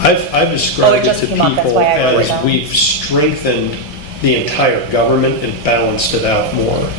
Oh, I've it described it just to came up, that's people why I wrote it as down. we've strengthened the entire government and balanced it out more.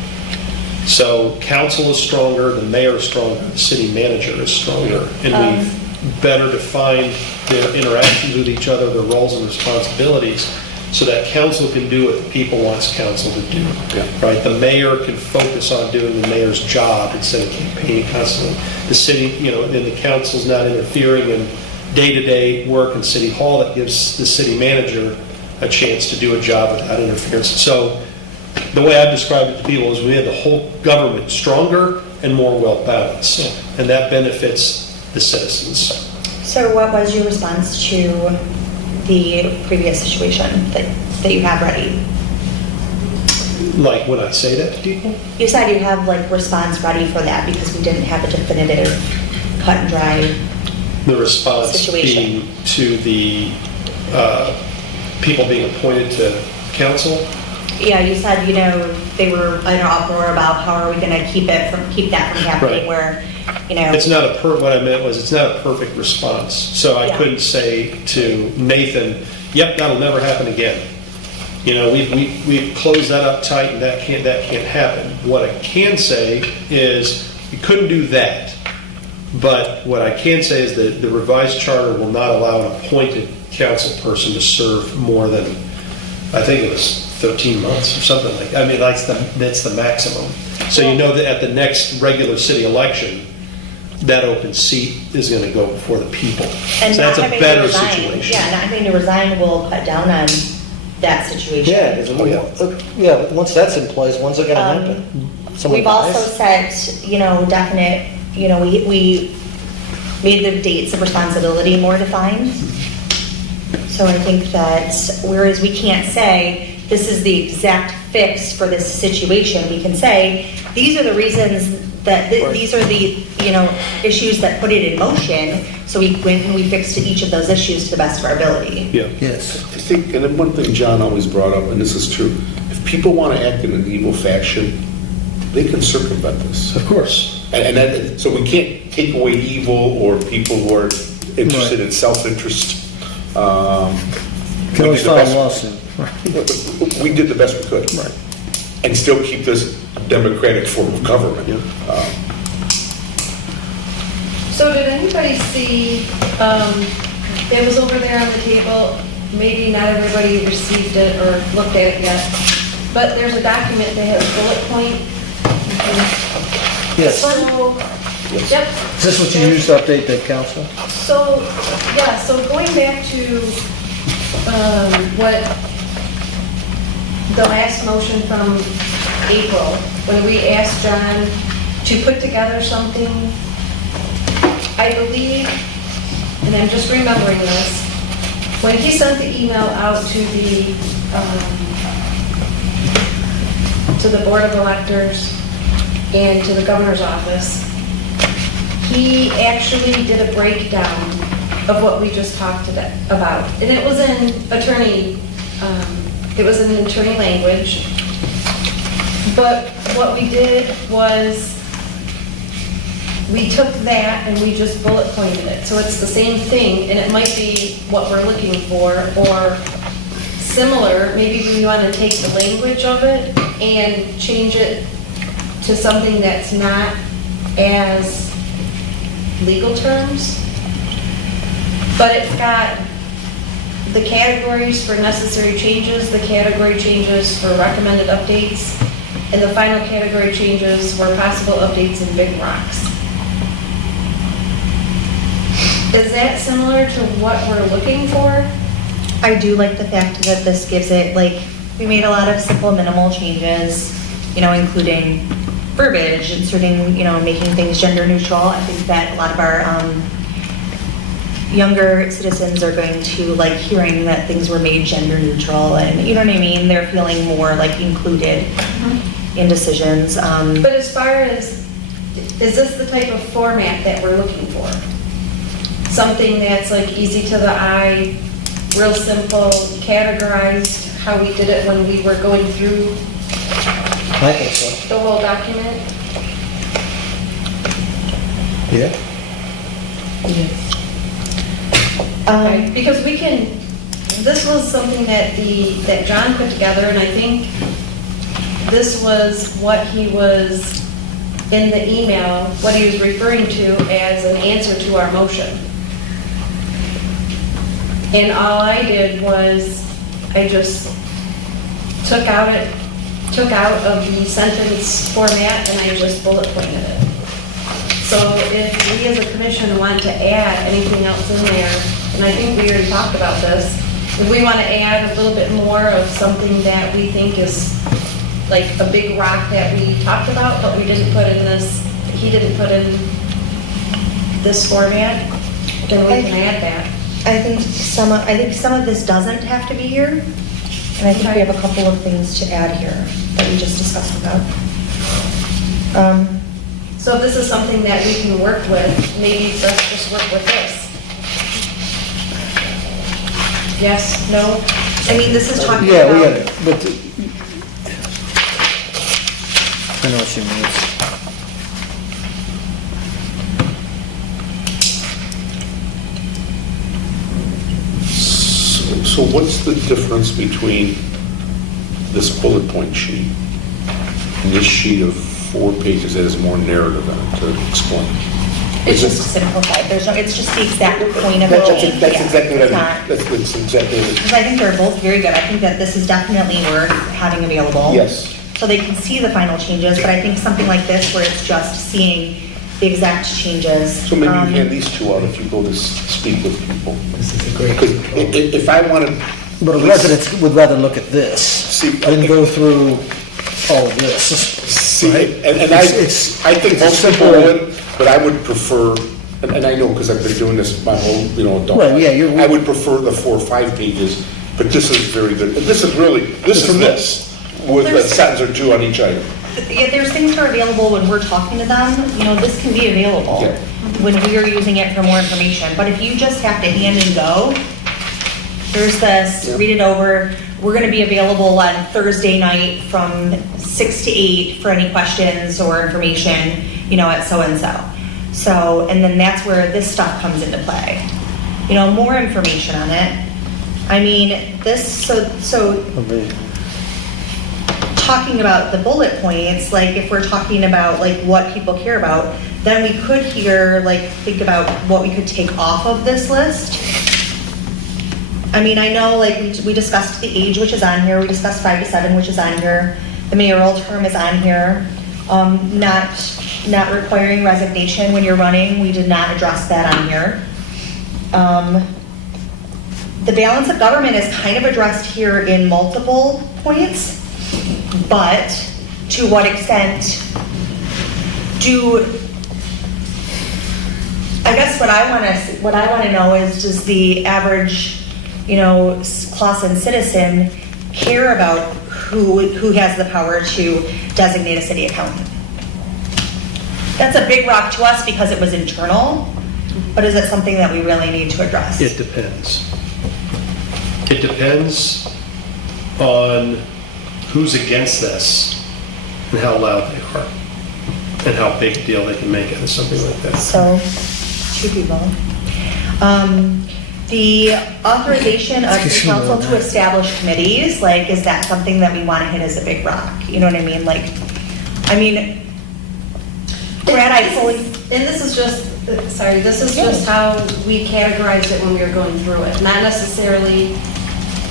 So council is stronger, the mayor is stronger, the city manager is stronger, and we've better defined their interactions with each other, their roles and responsibilities, so that council can do what the people wants council to do. Yeah. Right? The mayor can focus on doing the mayor's job instead of campaigning constantly. The city, and the council's not interfering in day-to-day work in City Hall. That gives the city manager a chance to do a job without interference. So the way I've described it to people is we have the whole government stronger and more well-balanced, and that benefits the citizens. So what was your response to the previous situation that you have ready? Like when I say that to people, You said you have like response ready for that because we didn't have a definitive cut and dry. the response Situation. being to the people being appointed to council. Yeah, you said, they were in an uproar about how are we gonna keep that from happening Right. where, It's not what I meant was it's not a perfect response. So I Yeah. couldn't say to Nathan, yep, that'll never happen again. We've closed that up tight and that can't happen. What I can say is you couldn't do that. But what I can say is that the revised charter will not allow an appointed council person to serve more than, I think it was 13 months or something like that. I mean, that's the maximum. So you know that at the next regular city election, that open seat is going to go before the people. And So not that's a having to better resign. situation. Yeah, not having to resign will cut down on that situation. Yeah, 'cause yeah, but once that's in place, when's it gonna happen? Someone We've also dies? set, definite, we made the dates of responsibility more defined. So I think that, whereas we can't say, this is the exact fix for this situation, we can say, these are the reasons that, these are the, issues that put it in motion, so we went and we fixed each of those issues to the best of our ability. Yeah. Yes. I think, and then one thing John always brought up, and this is true, if people want to act in an evil fashion, they can circumvent this. Of course. So we can't take away evil or people who are interested in self-interest. Can always file a lawsuit. We did the best we could. Right. And still keep this democratic form of government. So did anybody see, it was over there on the table, maybe not everybody received it or looked at it yet, but there's a document that has bullet point. Yes. So, yep. Is this what you used to update the council? So, yeah, so going back to what the last motion from April, when we asked John to put together something, I believe, and I'm just remembering this, when he sent the email out to the Board of Electors and to the governor's office, he actually did a breakdown of what we just talked about. And it was in attorney language. But what we did was, we took that and we just bullet pointed it. So it's the same thing, and it might be what we're looking for, or similar. Maybe we want to take the language of it and change it to something that's not as legal terms. But it's got the categories for necessary changes, the category changes for recommended updates, and the final category changes were possible updates in big rocks. Is that similar to what we're looking for? I do like the fact that this gives it, we made a lot of simple, minimal changes, including verbiage, inserting, making things gender neutral. I think that a lot of our younger citizens are going to like hearing that things were made gender neutral, and you know what I mean? They're feeling more like included in decisions. But as far as, is this the type of format that we're looking for? Something that's like easy to the eye, real simple, categorized, how we did it when we were going through I think so. the whole document? Yeah. Right, because we can, this was something that John put together, and I think this was what he was, in the email, what he was referring to as an answer to our motion. And all I did was, I just took out of the sentence format and I just bullet pointed it. So if we as a commission want to add anything else in there, and I think we already talked about this, if we want to add a little bit more of something that we think is like a big rock that we talked about, but we didn't put in this, he didn't put in this format, then we can add that. I think some of this doesn't have to be here, and I think we have a couple of things to add here that we just discussed about. So if this is something that we can work with, maybe let's just work with this. Yes, no? I mean, this is talking Yeah, we about. got it, but I know what you mean. So what's the difference between this bullet point sheet and this sheet of 4 pages that has more narrative in it to explain? It's just simplified, it's just the exact point of the That's change. that's Yeah, exactly what it's I not- mean. That's exactly what Because I think they're both very good. I think that this is definitely worth having available. Yes. So they can see the final changes, but I think something like this where it's just seeing the exact changes. So maybe you hand these two out if you go to speak with people. This is a great Because control. if I wanted. But a resident would rather look at this See, than go through all of this. See, Right? and It's- I think it's a most people simple- would, but I would prefer, and I know because I've been doing this my whole, adult Well, life. yeah, you're- I would prefer the 4 or 5 pages, but this is very good. And this is really, this is this, with a There's- sentence or 2 on each item. Yeah, there's things that are available when we're talking to them, this can be available Yeah. when we are using it for more information. But if you just have to hand and go, here's this, Yeah. read it over. We're gonna be available on Thursday night from 6 to 8 for any questions or information, at so-and-so. So, and then that's where this stuff comes into play. More information on it. I mean, so talking about the bullet points, like if we're talking about like what people care about, then we could think about what we could take off of this list. I mean, I know like we discussed the age, which is on here, we discussed 5 to 7, which is on here, the mayoral term is on here, not requiring resignation when you're running, we did not address that on here. The balance of government is kind of addressed here in multiple points. But to what extent I guess what I want to know is, does the average, Clausen citizen care about who has the power to designate a city accountant? That's a big rock to us because it was internal, but is it something that we really need to address? It depends. It depends on who's against this and how loud they are and how big a deal they can make out of something like that. So, 2 people. The authorization of the council to establish committees, is that something that we want to hit as a big rock? You know what I mean? Brad, I fully, And this is just, this is just how we categorized it when we were going through it. Not necessarily,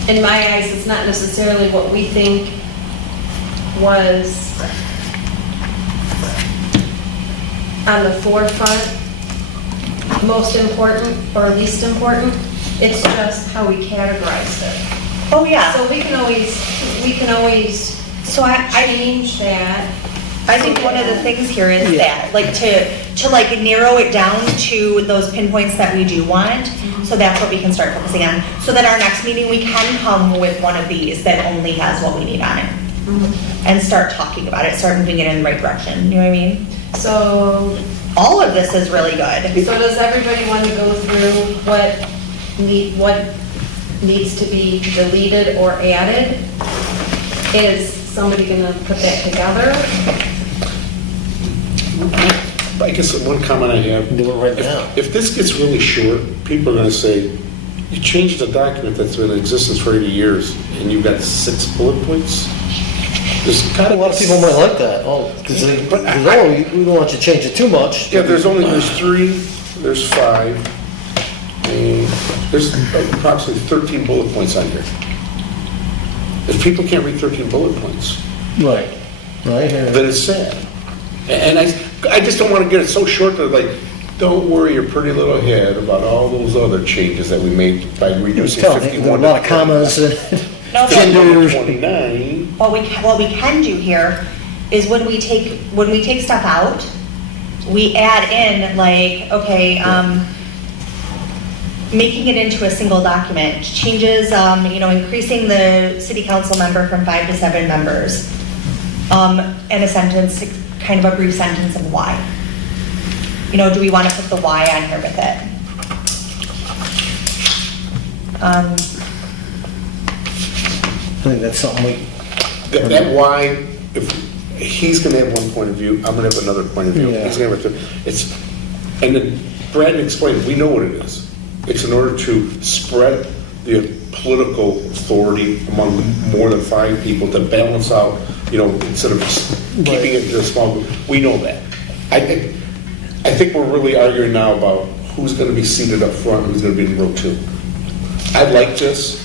in my eyes, it's not necessarily what we think was on the forefront, most important or least important. It's just how we categorized it. oh yeah. So we can always So I change that I think one of the things here is Yeah. that, like, to like narrow it down to those pinpoints that we do want. So that's what we can start focusing on. So that our next meeting, we can come with one of these that only has what we need on it. And start talking about it, start moving it in the right direction, you know what I mean? So, All of this is really good. so does everybody want to go through what needs to be deleted or added? Is somebody gonna put that together? I guess one comment I have. Do it right if- now. If this gets really short, people are gonna say, you changed a document that's been in existence for 80 years, and you've got 6 bullet points? There's gotta A lot of be people might like that, because we don't want you to change it too much. Yeah, there's 3, there's 5, and there's approximately 13 bullet points on here. If people can't read 13 bullet points, Right, right here. then it's sad. And I just don't want to get it so short that like, don't worry your pretty little head about all those other changes that we made by reducing There are 51 a lot of commas and No, but genders. 29. what we can do here is when we take stuff out, we add in like, okay, making it into a single document, changes, increasing the city council member from 5 to 7 members. And a sentence, kind of a brief sentence of why. Do we want to put the why on here with it? I think that's something That why, if he's going to have one point of view, I'm going to have another point of view. Yeah. He's going to have and then Brad explained, we know what it is. It's in order to spread the political authority among more than 5 people to balance out, instead of just keeping it to a small group. We know that. I think we're really arguing now about who's going to be seated up front and who's going to be in row 2. I like this,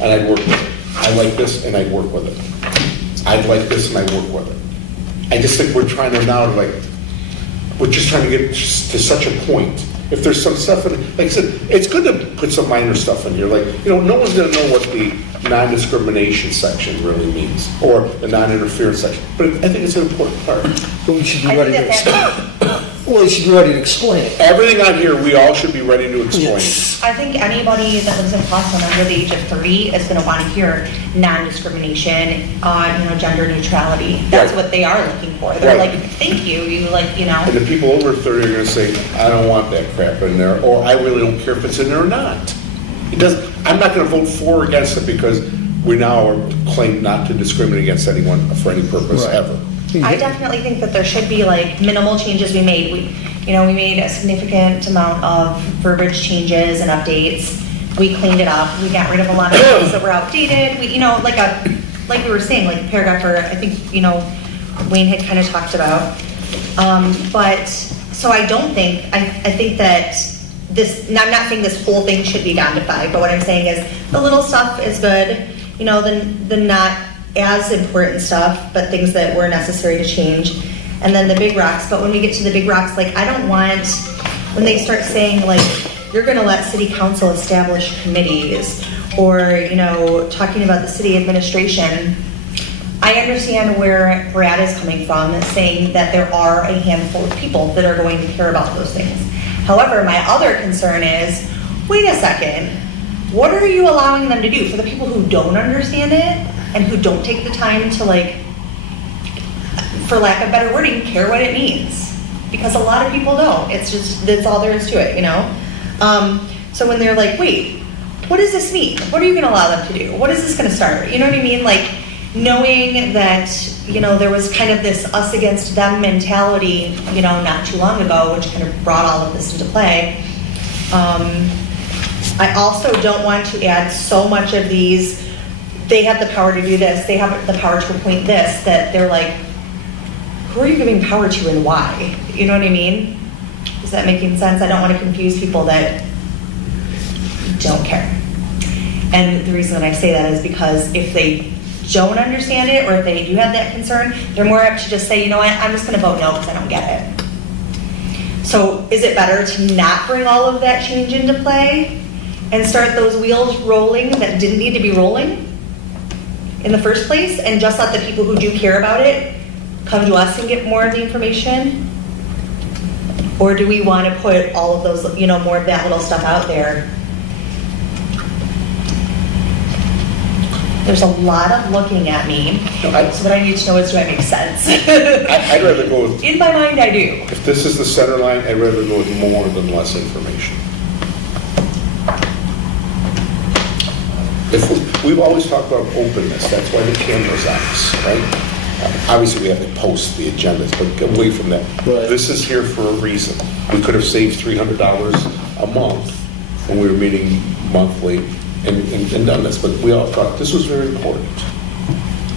and I'd work with it. I like this, and I'd work with it. I'd like this, and I'd work with it. I just think we're trying to now, we're just trying to get to such a point. If there's some stuff, like I said, it's good to put some minor stuff in here. No one's going to know what the non-discrimination section really means, or the non-interference section. But I think it's an important part. but we should be I ready think to that explain. Well, we should be ready to explain it. Everything on here, we all should be ready to explain. Yes. I think anybody that lives in Claflin under the age of 30 is going to want to hear non-discrimination, gender neutrality. That's Right. what they are looking for. They're Right. like, thank you, And the people over 30 are going to say, I don't want that crap in there, or I really don't care if it's in there or not. I'm not going to vote for or against it because we now are claimed not to discriminate against anyone for any purpose Right. ever. I definitely think that there should be like minimal changes we made. We made a significant amount of verbiage changes and updates. We cleaned it up. We got rid of a lot of things that were outdated. Like we were saying, like paragraph, or I think, Wayne had kind of talked about. So I don't think, I think that this, and I'm not saying this whole thing should be down to 5, but what I'm saying is the little stuff is good, the not as important stuff, but things that were necessary to change. And then the big rocks, but when we get to the big rocks, I don't want, when they start saying you're gonna let city council establish committees, or, talking about the city administration, I understand where Brad is coming from, saying that there are a handful of people that are going to care about those things. However, my other concern is, wait a second, what are you allowing them to do? For the people who don't understand it, and who don't take the time to for lack of better wording, care what it means. Because a lot of people don't. That's all there is to it, So when they're like, wait, what does this mean? What are you gonna allow them to do? What is this gonna start? You know what I mean? Knowing that, there was kind of this us against them mentality, not too long ago, which kind of brought all of this into play. I also don't want to add so much of these, they have the power to do this, they have the power to appoint this, that they're like, who are you giving power to and why? You know what I mean? Is that making sense? I don't want to confuse people that don't care. And the reason that I say that is because if they don't understand it, or if they do have that concern, they're more apt to just say, you know what, I'm just going to vote no because I don't get it. So is it better to not bring all of that change into play and start those wheels rolling that didn't need to be rolling in the first place, and just let the people who do care about it come to us and get more of the information? Or do we want to put all of those, you know, more of that little stuff out there? There's a lot of looking at me, so what I need to know is, do I make sense? I'd rather go with, In my mind, I do. if this is the center line, I'd rather go with more than less information. We've always talked about openness, that's why the camera's on us, right? Obviously, we have to post the agendas, but get away from that. Right. This is here for a reason. We could have saved $300 a month when we were meeting monthly and done this, but we all thought this was very important.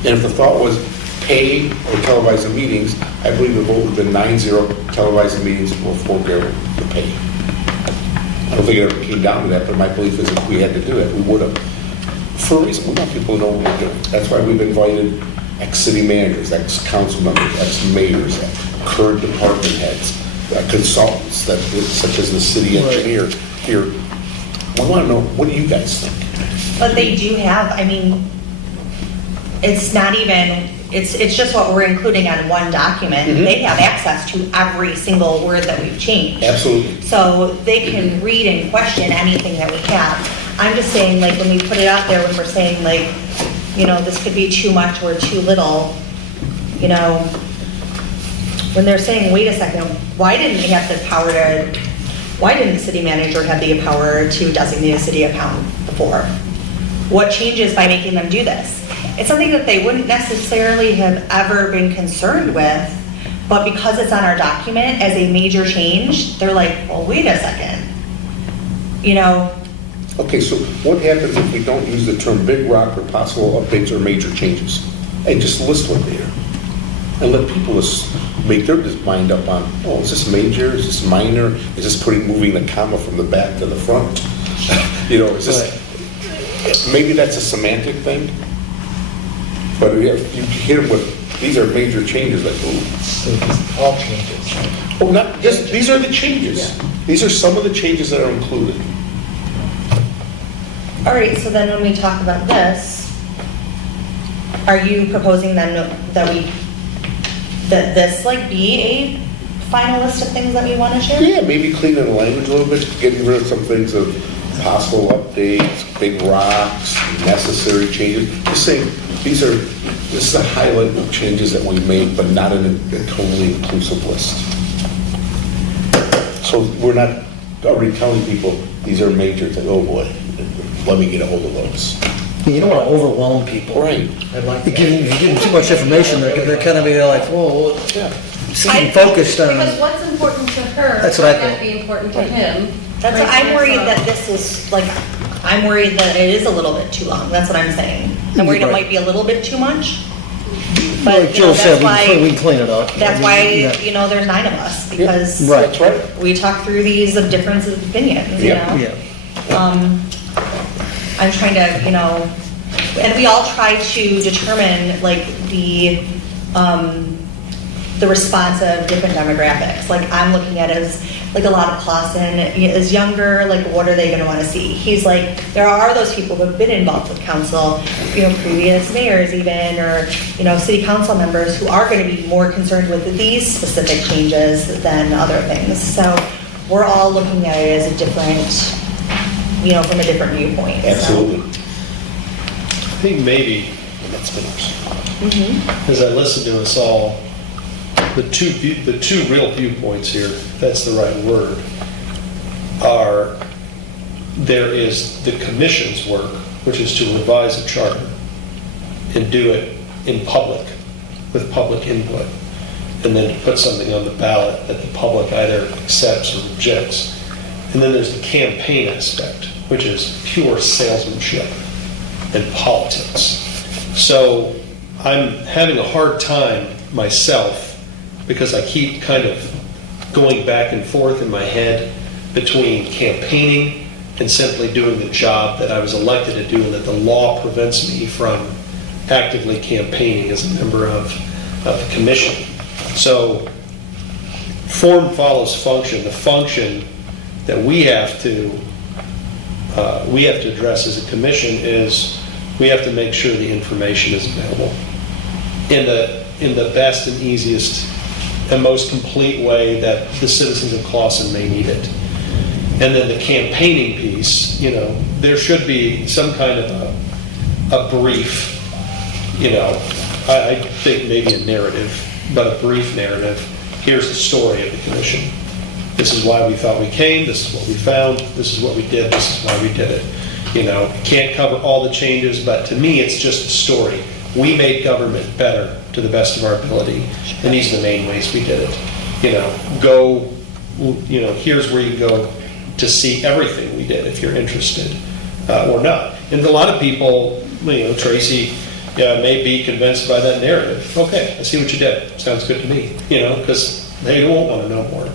And if the thought was pay or televise the meetings, I believe the vote would have been 9-0, televise the meetings will forego the pay. I don't think it ever came down to that, but my belief is if we had to do it, we would have. For a reason, we want people to know what we're doing. That's why we've invited ex-city managers, ex-council members, ex-mayors, current department heads, consultants, such as the city engineer here. We want to know, what do you guys think? But they do have, I mean, it's not even, it's just what we're including on one document. Mhm. They have access to every single word that we've changed. Absolutely. So they can read and question anything that we have. I'm just saying, like, when we put it out there, when we're saying, like, you know, this could be too much or too little, you know, when they're saying, wait a second, why didn't they have the power to, why didn't the city manager have the power to designate a city account before? What changes by making them do this? It's something that they wouldn't necessarily have ever been concerned with, but because it's on our document as a major change, they're like, well, wait a second. You know, Okay, so what happens if we don't use the term big rock or possible updates or major changes? And just list what they are. And let people make their mind up on, oh, is this major, is this minor, is this moving the comma from the back to the front? You know, is this, maybe that's a semantic thing, but if you hit them with, these are major changes, like, ooh. So just all changes. Oh, not, just, these are the changes. These are some of the changes that are included. all right, so then when we talk about this, are you proposing then that this like be a final list of things that we want to share? Yeah, maybe cleaning the language a little bit, getting rid of some things of possible updates, big rocks, necessary changes. Just saying, this is a highlight of changes that we made, but not in a totally inclusive list. So we're not already telling people these are major, like, oh boy, let me get a hold of those. You don't want to overwhelm people. Right. I'd like If you that. give them too much information, they're kind of be like, whoa, Yeah. staying focused on. Because what's important to her That's what I might not think. be important to him. That's, vice I'm worried versa. that this is like, I'm worried that it is a little bit too long. That's what I'm saying. I'm worried it Right. might be a little bit too much. But, Like you know, Jill said, that's we why, can clean it up. that's I why, mean, yeah. you know, there's 9 of us, because Right. That's right. we talk through these of differences of opinions, you Yeah. know? Yeah. I'm trying to, you know, and we all try to determine like the response of different demographics. Like I'm looking at it as like a lot of Clausen is younger, like what are they gonna wanna see? He's like, there are those people who have been involved with council, you know, previous mayors even, or, you know, city council members who are gonna be more concerned with these specific changes than other things. So we're all looking at it as a different, you know, from a different viewpoint. so. Absolutely. I think maybe, as I listen to us all, the two real viewpoints here, if that's the right word, are there is the commission's work, which is to revise a charter and do it in public, with public input, and then to put something on the ballot that the public either accepts or rejects. And then there's the campaign aspect, which is pure salesmanship and politics. So I'm having a hard time myself because I keep kind of going back and forth in my head between campaigning and simply doing the job that I was elected to do, and that the law prevents me from actively campaigning as a member of the commission. So form follows function. The function that we have to address as a commission is we have to make sure the information is available. And in the best and easiest and most complete way that the citizens of Clawson may need it. And then the campaigning piece, there should be some kind of a brief, I think maybe a narrative, but a brief narrative. Here's the story of the commission. This is why we thought we came, this is what we found, this is what we did, this is why we did it. Can't cover all the changes, but to me, it's just a story. We made government better to the best of our ability, and these are the main ways we did it. Here's where you go to see everything we did if you're interested or not. And a lot of people, Tracy may be convinced by that narrative. Okay, I see what you did. Sounds good to me, because they won't want to know more.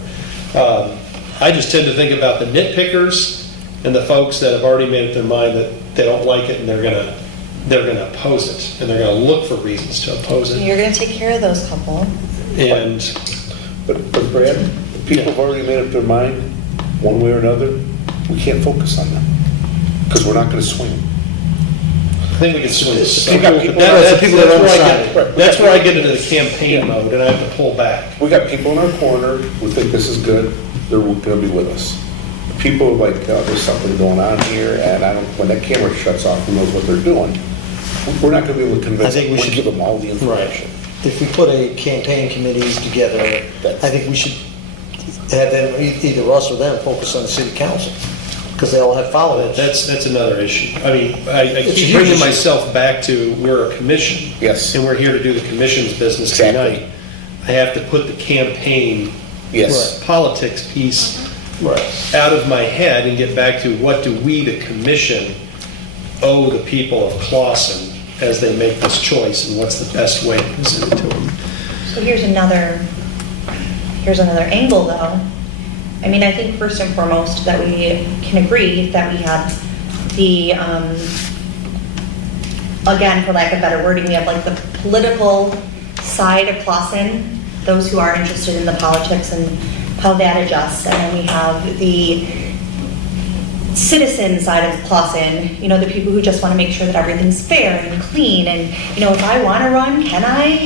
I just tend to think about the nitpickers and the folks that have already made up their mind that they don't like it and they're gonna oppose it, and they're gonna look for reasons to oppose it. You're going to take care of those couple. And But Brad, if people have already made up their mind, one way or another, we can't focus on them, because we're not gonna swing. I think we can swing this. You got people- that's the people that are undecided. That's where I get into the campaign mode, and I have to pull back. We got people in our corner who think this is good, they're gonna be with us. People are like, oh, there's something going on here, and when that camera shuts off, who knows what they're doing? We're not gonna be able to convince I think them, we we'll should- give them all the information. If we put a campaign committee together, I think we should have them, either us or them, focus on the city council, because they all have followers. That's another issue. I mean, I It's a keep huge bringing issue. myself back to, we're a commission. Yes. And we're here to do the commission's business Exactly. tonight. I have to put the campaign Yes. politics piece Right. out of my head and get back to what do we, the commission, owe the people of Clawson as they make this choice, and what's the best way to present it to them. So here's another angle though. I mean, I think first and foremost that we can agree that we have the, again, for lack of better wording, we have like the political side of Clawson, those who are interested in the politics and how that adjusts. And then we have the citizen side of Clawson, the people who just want to make sure that everything's fair and clean. And, if I want to run, can I?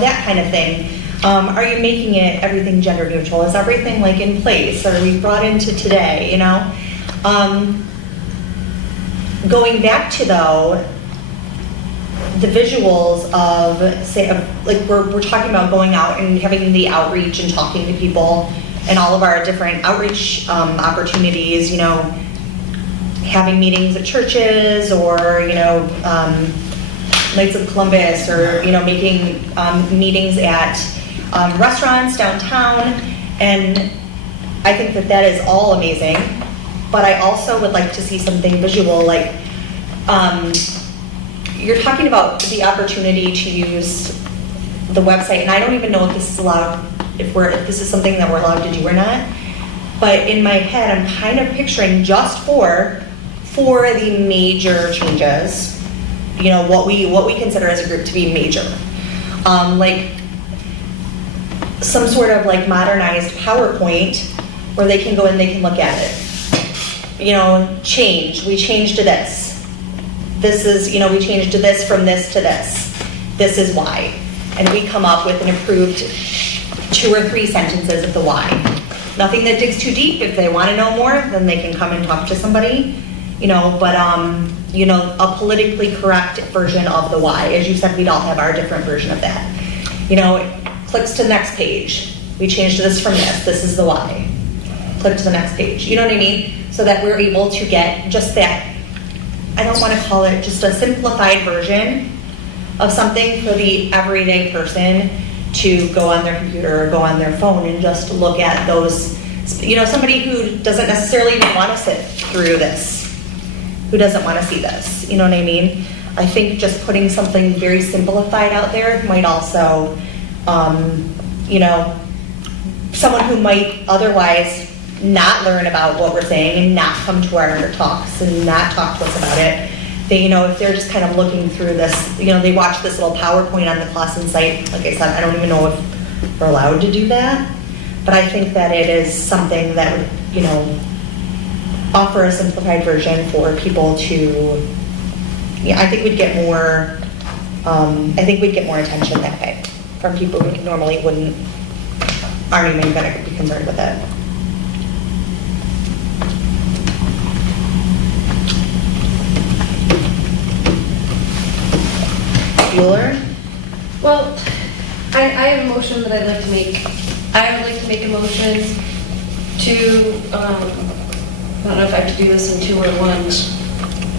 That kind of thing. Are you making it everything gender neutral? Is everything like in place? Are we brought into today, Going back to though, the visuals of, say, like we're talking about going out and having the outreach and talking to people and all of our different outreach opportunities, having meetings at churches or, Knights of Columbus or, making meetings at restaurants downtown. And I think that is all amazing. But I also would like to see something visual, like you're talking about the opportunity to use the website, and I don't even know if this is allowed, if this is something that we're allowed to do or not. But in my head, I'm kind of picturing just for the major changes, what we consider as a group to be major, like some sort of like modernized PowerPoint where they can go and they can look at it. We changed to this. This is, we changed to this from this to this. This is why. And we come up with an approved 2 or 3 sentences of the why. Nothing that digs too deep. If they want to know more, then they can come and talk to somebody, but a politically correct version of the why. As you said, we'd all have our different version of that. Clicks to the next page. We changed this from this. This is the why. Click to the next page. You know what I mean? So that we're able to get just that, I don't want to call it just a simplified version of something for the everyday person to go on their computer or go on their phone and just look at those, somebody who doesn't necessarily even want to sit through this, who doesn't want to see this, you know what I mean? I think just putting something very simplified out there might also, someone who might otherwise not learn about what we're saying and not come to our talks and not talk to us about it. They, if they're just kind of looking through this, they watch this little PowerPoint on the Clawson site. Like I said, I don't even know if we're allowed to do that, but I think that it is something that would, offer a simplified version for people to, I think we'd get more attention that way. from people who normally aren't even gonna be concerned with it. Bueller? Well, I have a motion that I'd like to make. I would like to make a motion to, I don't know if I have to do this in two or one.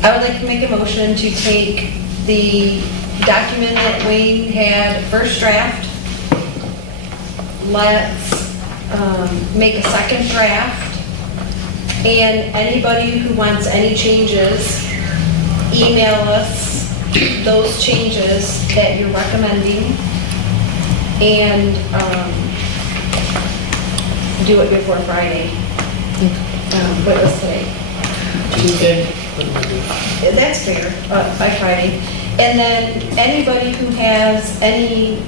I would like to make a motion to take the document that Wayne had first draft. Let's make a second draft. And anybody who wants any changes, email us those changes that you're recommending and do it before Friday. What was today? Tuesday. That's fair, by Friday. And then anybody who has any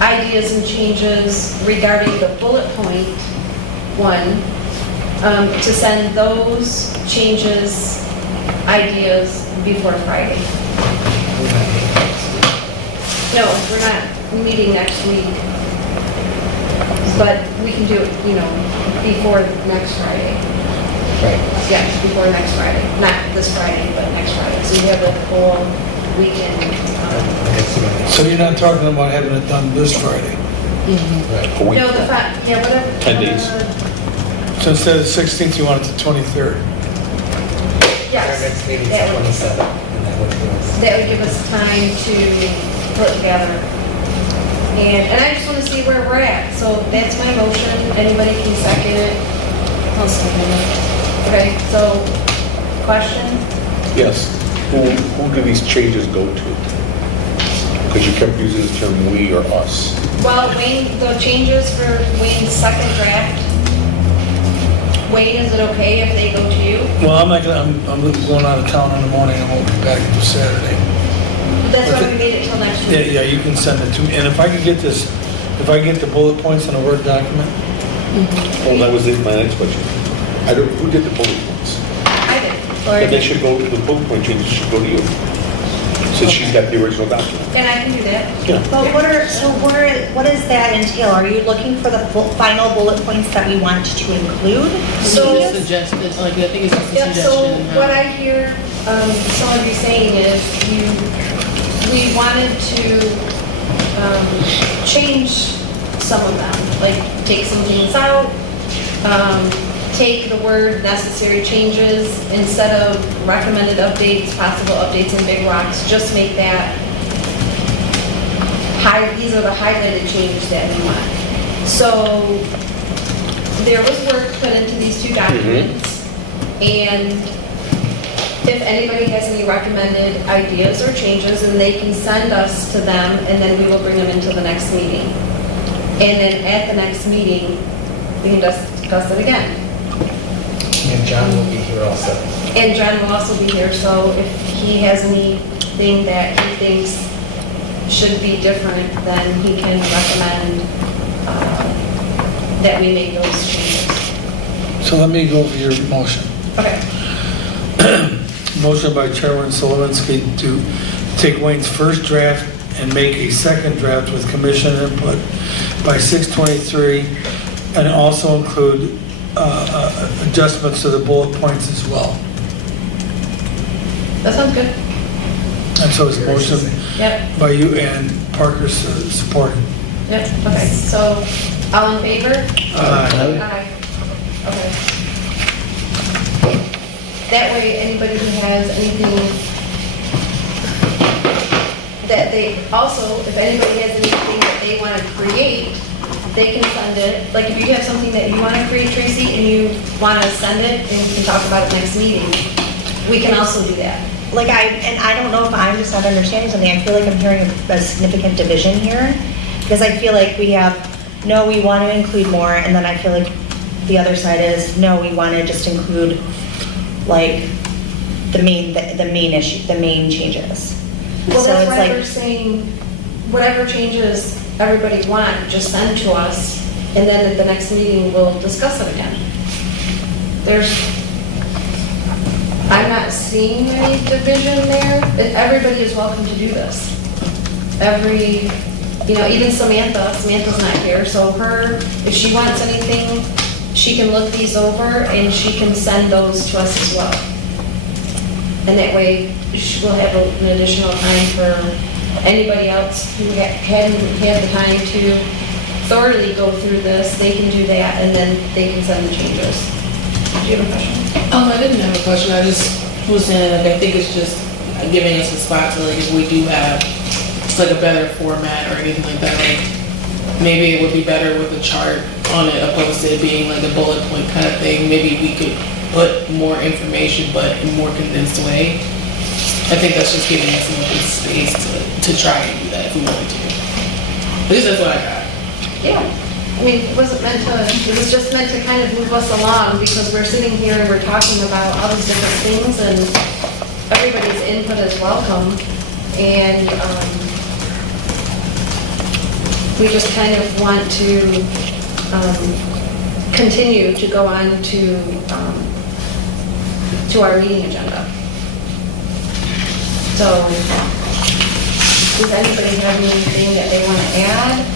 ideas and changes regarding the bullet point one, to send those changes, ideas before Friday. No, we're not meeting next week. But we can do it, before next Friday. Right. Yeah, before next Friday. Not this Friday, but next Friday. So you have a whole weekend. So you're not talking about having it done this Friday? A week. No, whatever. 10 days. So instead of the 16th, you want it the 23rd? Yes. Our next meeting's That would- 27th, and that would give us. That would give us time to put together. And I just want to see where we're at. So that's my motion. Anybody can second it. I'll second it. Okay, so question? Yes. Who do these changes go to? Because you kept using the term "we" or "us." Well, Wayne, the changes for Wayne's second draft, Wayne, is it okay if they go to you? Well, I'm going out of town in the morning, I won't be back until Saturday. That's why we made it till next week. Yeah, you can send it to me, and if I could get this, if I get the bullet points in a Word document, Well, that was my next question. Who did the bullet points? I did. But they should go, the bullet point changes should go to you. Since she's got the original document. And I can do that. Yeah. But what does that entail? Are you looking for the final bullet points that we want to include? So just suggested, like, I think it's just a Yep, so suggestion. what I hear some of you saying is we wanted to change some of them, like take some things out, take the word necessary changes, instead of recommended updates, possible updates in big rocks, just make that, these are the highlighted changes that we want. So there was work put into these two documents, and if anybody has any recommended ideas or changes, then they can send us to them, and then we will bring them into the next meeting. And then at the next meeting, we can discuss it again. And John will be here also. And John will also be here, so if he has anything that he thinks should be different, then he can recommend that we make those changes. so let me go over your motion. Okay. Motion by Chairman Solowinski to take Wayne's first draft and make a second draft with commission input by 6/23, and also include adjustments to the bullet points as well. That sounds good. And so it's motion Yep, by you and Parker supported. yep, okay. So, all in favor? Aye. Aye. Okay. That way, anybody who has anything that they, also, if anybody has anything that they want to create, they can send it. Like, if you have something that you want to create, Tracy, and you want to send it, and we can talk about it next meeting, we can also do that. I don't know if I'm just not understanding something. I feel like I'm hearing a significant division here, because I feel like we have, no, we want to include more, and then I feel like the other side is, no, we want to just include, like, the main issue, the main changes. Well, So that's it's why like- we're saying, whatever changes everybody want, just send to us, and then at the next meeting, we'll discuss it again. I'm not seeing any division there. Everybody is welcome to do this. even Samantha's not here, so if she wants anything, she can look these over and she can send those to us as well. And that way, we'll have an additional time for anybody else who hadn't had the time to thoroughly go through this, they can do that, and then they can send the changes. Do you have a question? I didn't have a question, I just was saying, like, I think it's just giving us a spot to, like, if we do have, like, a better format or anything like that, like, maybe it would be better with a chart on it opposed to it being like a bullet point kind of thing. Maybe we could put more information, but in more condensed way. I think that's just giving us enough space to try and do that if we wanted to. At least that's what I got. Yeah. I mean, it was just meant to kind of move us along because we're sitting here and we're talking about all these different things and everybody's input is welcome. And we just kind of want to continue to go on to our meeting agenda. So, does anybody have anything that they want to add?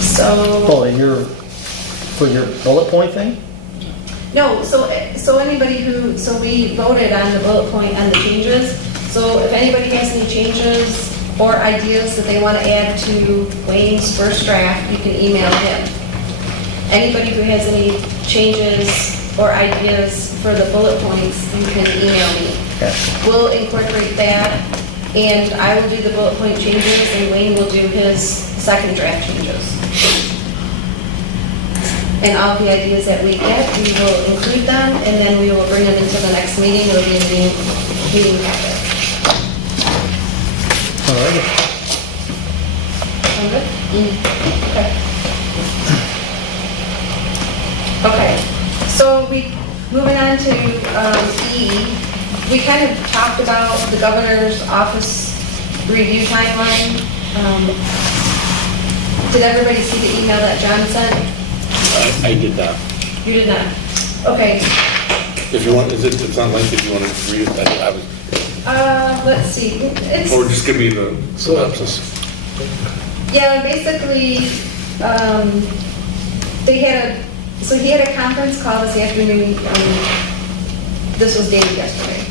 So, Oh, and for your bullet point thing? no, so anybody so we voted on the bullet point on the changes. So if anybody has any changes or ideas that they want to add to Wayne's first draft, you can email him. Anybody who has any changes or ideas for the bullet points, you can email me. Okay. We'll incorporate that, and I will do the bullet point changes, and Wayne will do his second draft changes. And all the ideas that we get, we will include them, and then we will bring them into the next meeting. It'll be in the meeting packet. All right. Sound good? Okay. Okay, so moving on to E, we kind of talked about the governor's office review timeline. Did everybody see the email that John sent? I did not. You did not? Okay, If you want, it's not lengthy, if you want to read it, I was, let's see, it's... or just give me the synopsis. Yeah, basically, he had a conference call this afternoon, this was dated yesterday.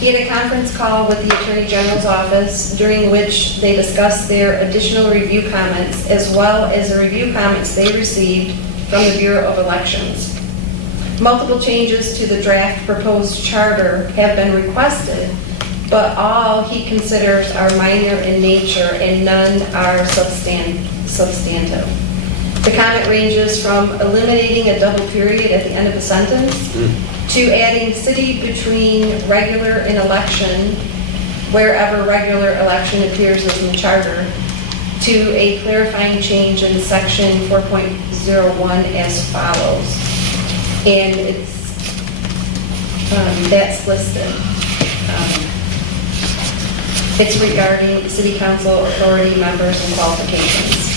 He had a conference call with the Attorney General's office during which they discussed their additional review comments as well as the review comments they received from the Bureau of Elections. Multiple changes to the draft proposed charter have been requested, but all he considers are minor in nature and none are substantive. The comment ranges from eliminating a double period at the end of a sentence to adding city between regular and election wherever regular election appears as in the charter to a clarifying change in section 4.01 as follows. And that's listed. It's regarding city council authority members and qualifications.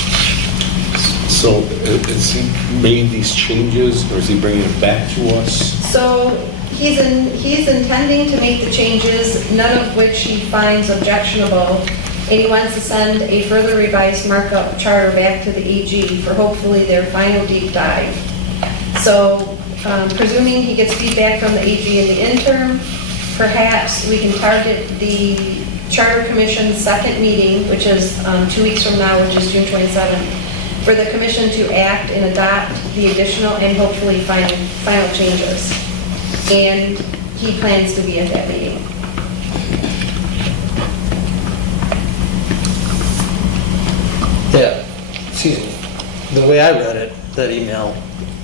So has he made these changes, or is he bringing it back to us? So he's intending to make the changes, none of which he finds objectionable, and he wants to send a further revised markup charter back to the AG for hopefully their final deep dive. So presuming he gets feedback from the AG in the interim, perhaps we can target the Charter Commission's second meeting, which is 2 weeks from now, which is June 27th, for the commission to act and adopt the additional and hopefully final changes. And he plans to be at that meeting. Yeah, excuse me. The way I read it, that email,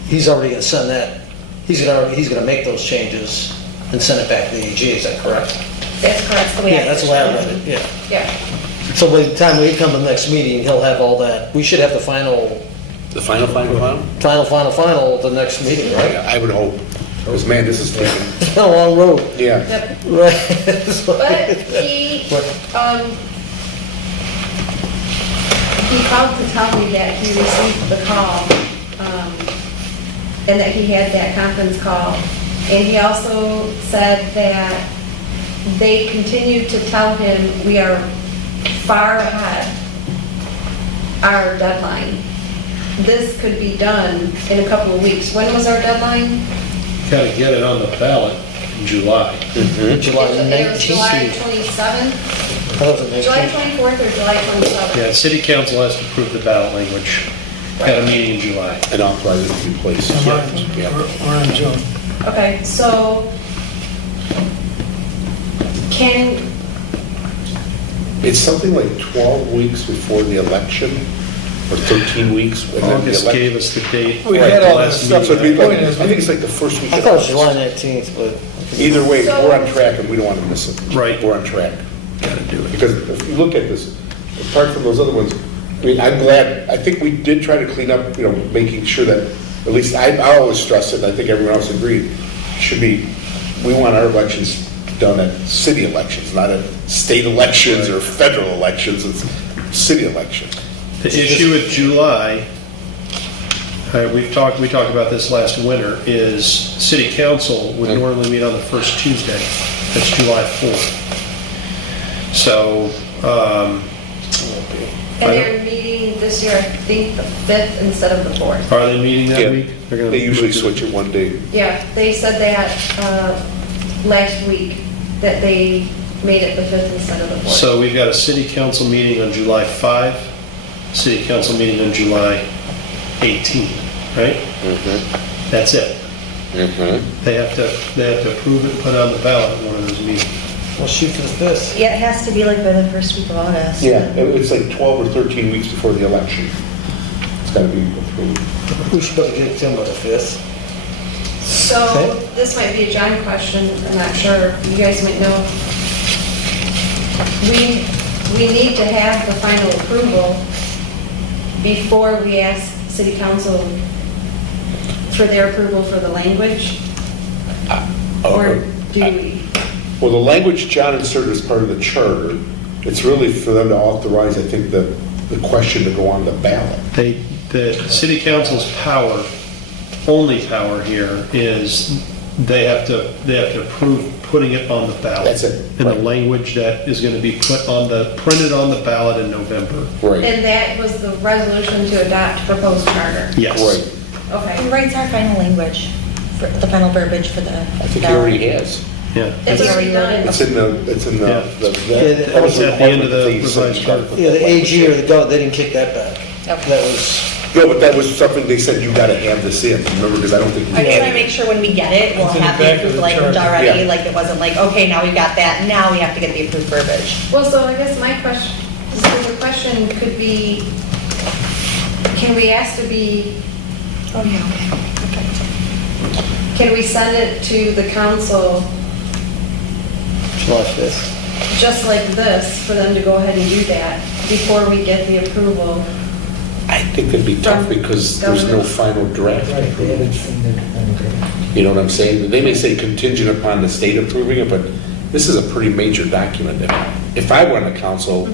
he's already gonna send that, he's gonna make those changes and send it back to the AG, is that correct? That's correct, the way Yeah, that's the way I read it, yeah. Yeah. So by the time we come to the next meeting, he'll have all that, we should have the final The final? at the next meeting, right? I would hope, because man, this is taking, It's been a long road. yeah. Yep. Right. But he called to tell me that he received the call, and that he had that conference call. And he also said that they continued to tell him we are far ahead our deadline. This could be done in a couple of weeks. When was our deadline? Got to get it on the ballot in July. July It was July 19th. 27th, I thought it was July 19th. 24th or July 27th? Yeah, city council has to approve the ballot language at a meeting in July. And authorize it to be placed. We're in June. Okay, so can, It's something like 12 weeks before the election, or 13 weeks. and then the August election. gave us the date. We Right, had the all that last stuff. So The it'd be like, point is, I think it's like the first week I of thought it was July August. 19th, but. Either way, So- we're on track and we don't want to miss it. Right. We're on track. Got to do it. Because if you look at this, apart from those other ones, I mean, I'm glad, I think we did try to clean up, you know, making sure that, at least I always stress it, and I think everyone else agreed, should be, we want our elections done at city elections, not at state elections or federal elections, it's city elections. The issue with July, we talked about this last winter, is city council would normally meet on the first Tuesday. That's July 4th. So, and they're meeting this year, I think, the 5th instead of the 4th. are they meeting that Yeah, week? They're gonna they usually move to- switch it one day. Yeah, they said that last week, that they made it the 5th instead of the 4th. So we've got a city council meeting on July 5, city council meeting on July 18, right? That's it. They have to approve it and put it on the ballot at one of those meetings. We'll shoot for the 5th. Yeah, it has to be like by the first week of August. Yeah, it's like 12 or 13 weeks before the election. It's got to be approved. We should better get it done by the 5th. So, Okay. this might be a John question, I'm not sure, you guys might know. We need to have the final approval before we ask city council for their approval for the language? Or do we? Well, the language John inserted as part of the charter, it's really for them to authorize, I think, the question to go on the ballot. The city council's power, only power here is they have to approve putting it on the ballot. That's it, In the right. language that is going to be printed on the ballot in November. Right, And that was the resolution to adopt proposed charter? Yes. right. Who Okay. writes our final language, for the final verbiage for the? I think he already has. Yeah. It's already done. It's in the, Yeah. that was It's at the end of the requirement that they said revised you gotta charter. put Yeah, that the AG or language the gov, they didn't kick that back. Okay. That was, in. No, but that was something they said, you gotta have this in, remember, because I don't think. we I just had want to it. make sure when we get it, we'll It's in the have the back of approved the language charter. already, Yeah. like it wasn't like, okay, now we've got that, now we have to get the approved verbiage. Well, so I guess my question, so the question could be, can we ask to be, Oh, yeah, okay. can we send it to the council July 5th. just like this, for them to go ahead and do that before we get the approval? I think that'd be tough From because there's no government. final draft. Right, they haven't seen the agreement. You know what I'm saying? They may say contingent upon the state approving it, but this is a pretty major document. If I were on the council,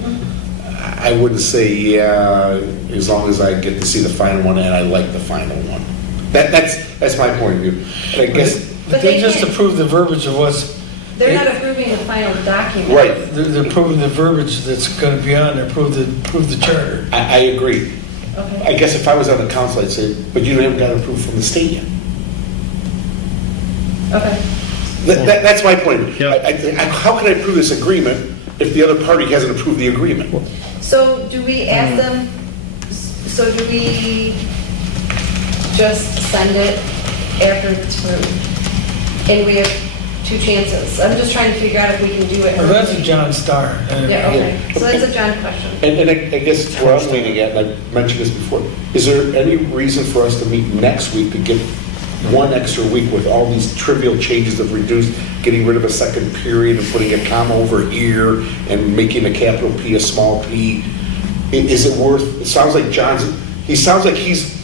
I wouldn't say, yeah, as long as I get to see the final one and I like the final one. That's my point of view. And I guess, But they just approved the verbiage of what's, They're not approving the final document. right, they're approving the verbiage that's going to be on there, approve the charter. I agree. I Okay. guess if I was on the council, I'd say, but you haven't got approved from the state yet. Okay. That's my point. Yeah. How can I approve this agreement if the other party hasn't approved the agreement? So do we ask them, so do we just send it after it's approved? And we have two chances. I'm just trying to figure out if we can do it. Well, that's a John Starr. Yeah, okay. So that's a John question. And I guess where I'm leaning at, and I've mentioned this before, is there any reason for us to meet next week to get one extra week with all these trivial changes of reduced, getting rid of a second period and putting a comma over here and making a capital P a small p? Is it worth, it sounds like he sounds like he's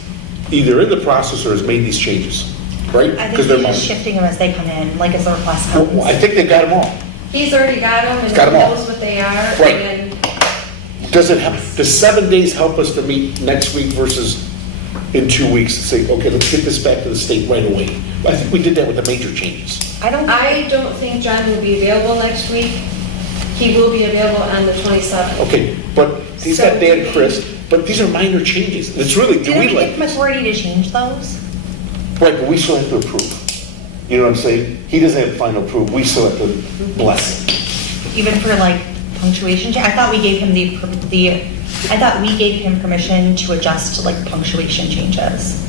either in the process or has made these changes, right? I think Because we're they're just mine. shifting them as they come in, like as the request Well, comes. I think they've got them all. He's already got them and he Got 'em all. knows what they are. Right. And Does it help, does 7 days help us to meet next week versus in 2 weeks? Say, okay, let's get this back to the state right away. I think we did that with the major changes. I don't. I don't think John will be available next week. He will be available on the 27th. Okay, but he's got Dan Chris, but these are minor changes. It's really, do Didn't we we give him like, authority to change those? right, but we still have to approve. You know what I'm saying? He doesn't have final approval, we still have to bless it. Even for like punctuation, I thought we gave him I thought we gave him permission to adjust like punctuation changes.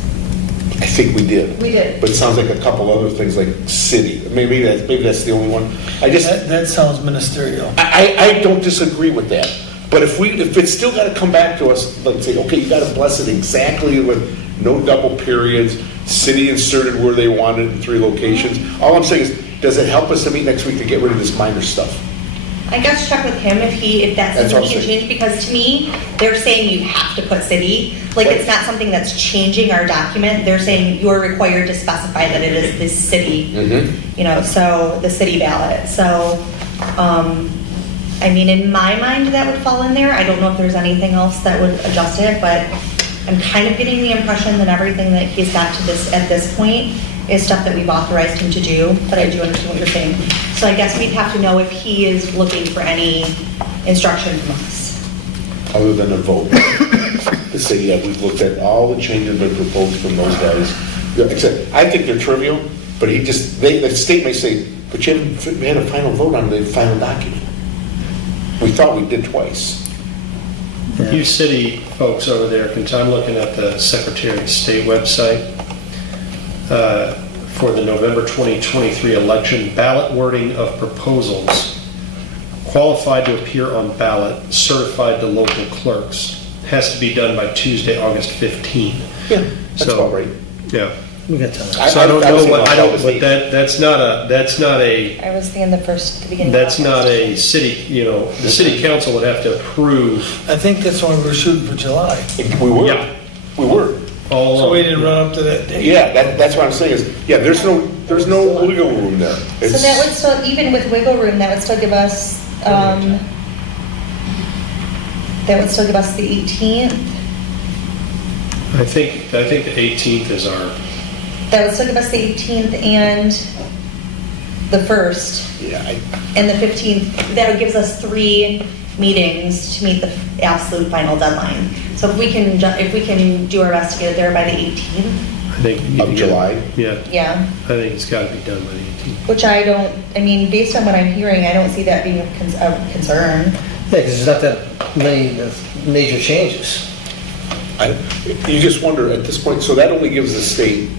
I think we did. We did. But it sounds like a couple other things like city, maybe that's the only one. I just, That sounds ministerial. I don't disagree with that. But if it's still gotta come back to us, like say, okay, you gotta bless it exactly with no double periods, city inserted where they want it in 3 locations. All I'm saying is, does it help us to meet next week to get rid of this minor stuff? I guess check with him if that's That's something what he I'm can saying. change, because to me, they're saying you have to put city. Like, Right. it's not something that's changing our document. They're saying you're required to specify that it is this city, Mm-hmm. you know, so the city ballot. So, I mean, in my mind, that would fall in there. I don't know if there's anything else that would adjust it, but I'm kind of getting the impression that everything that he's got to this, at this point, is stuff that we've authorized him to do, but I do understand what you're saying. So I guess we'd have to know if he is looking for any instruction from us. Other than a vote. To say, yeah, we've looked at all the changes that been proposed from those guys. Yeah, except, I think they're trivial, but the state may say, but you haven't had a final vote on the final document. We thought we did twice. You city folks over there, I'm looking at the Secretary of State website for the November 2023 election, ballot wording of proposals, qualified to appear on ballot, certified to local clerks, has to be done by Tuesday, August 15. Yeah, that's So- about right. Yeah. We got time. So I don't know see what, how I don't, this but means. that's not a, I was thinking the beginning. that's not a city, the city council would have to approve I think that's why we were shooting for July. We were. Yeah. We were. all So we along. didn't run up to that date. Yeah, that's what I'm saying is, yeah, there's no wiggle room there. So It's- that would still, even with wiggle room, that would still give us, the 18th. I think the 18th is our, That would still give us the 18th and the 1st. Yeah, And the 15th, that would gives us 3 meetings to meet the absolute final deadline. So if we can do our best to get it there by the 18th, I think. Of July? Yeah, yeah, I think it's got to be done by the 18th. which I mean, based on what I'm hearing, I don't see that being a concern. Yeah, because there's not that many major changes. you just wonder at this point, so that only gives the state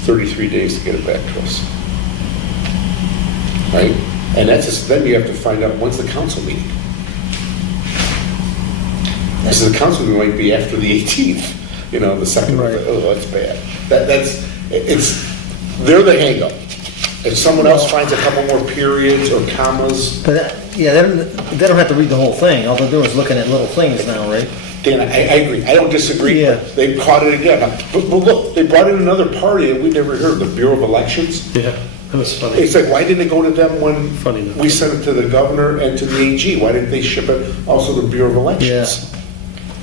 33 days to get it back to us. Right? And then you have to find out when's the council meeting. Because the council meeting might be after the 18th, the second, Right. oh, that's bad. They're the hang-up. If someone else finds a couple more periods or commas, But, they don't have to read the whole thing. All they're doing is looking at little things now, right? Dan, I agree, I don't disagree, Yeah. but they caught it again. But look, they brought in another party that we never heard, the Bureau of Elections. Yeah, that was funny. It's like, why didn't it go to them when Funny enough. we sent it to the governor and to the AG? Why didn't they ship it also to the Bureau of Elections?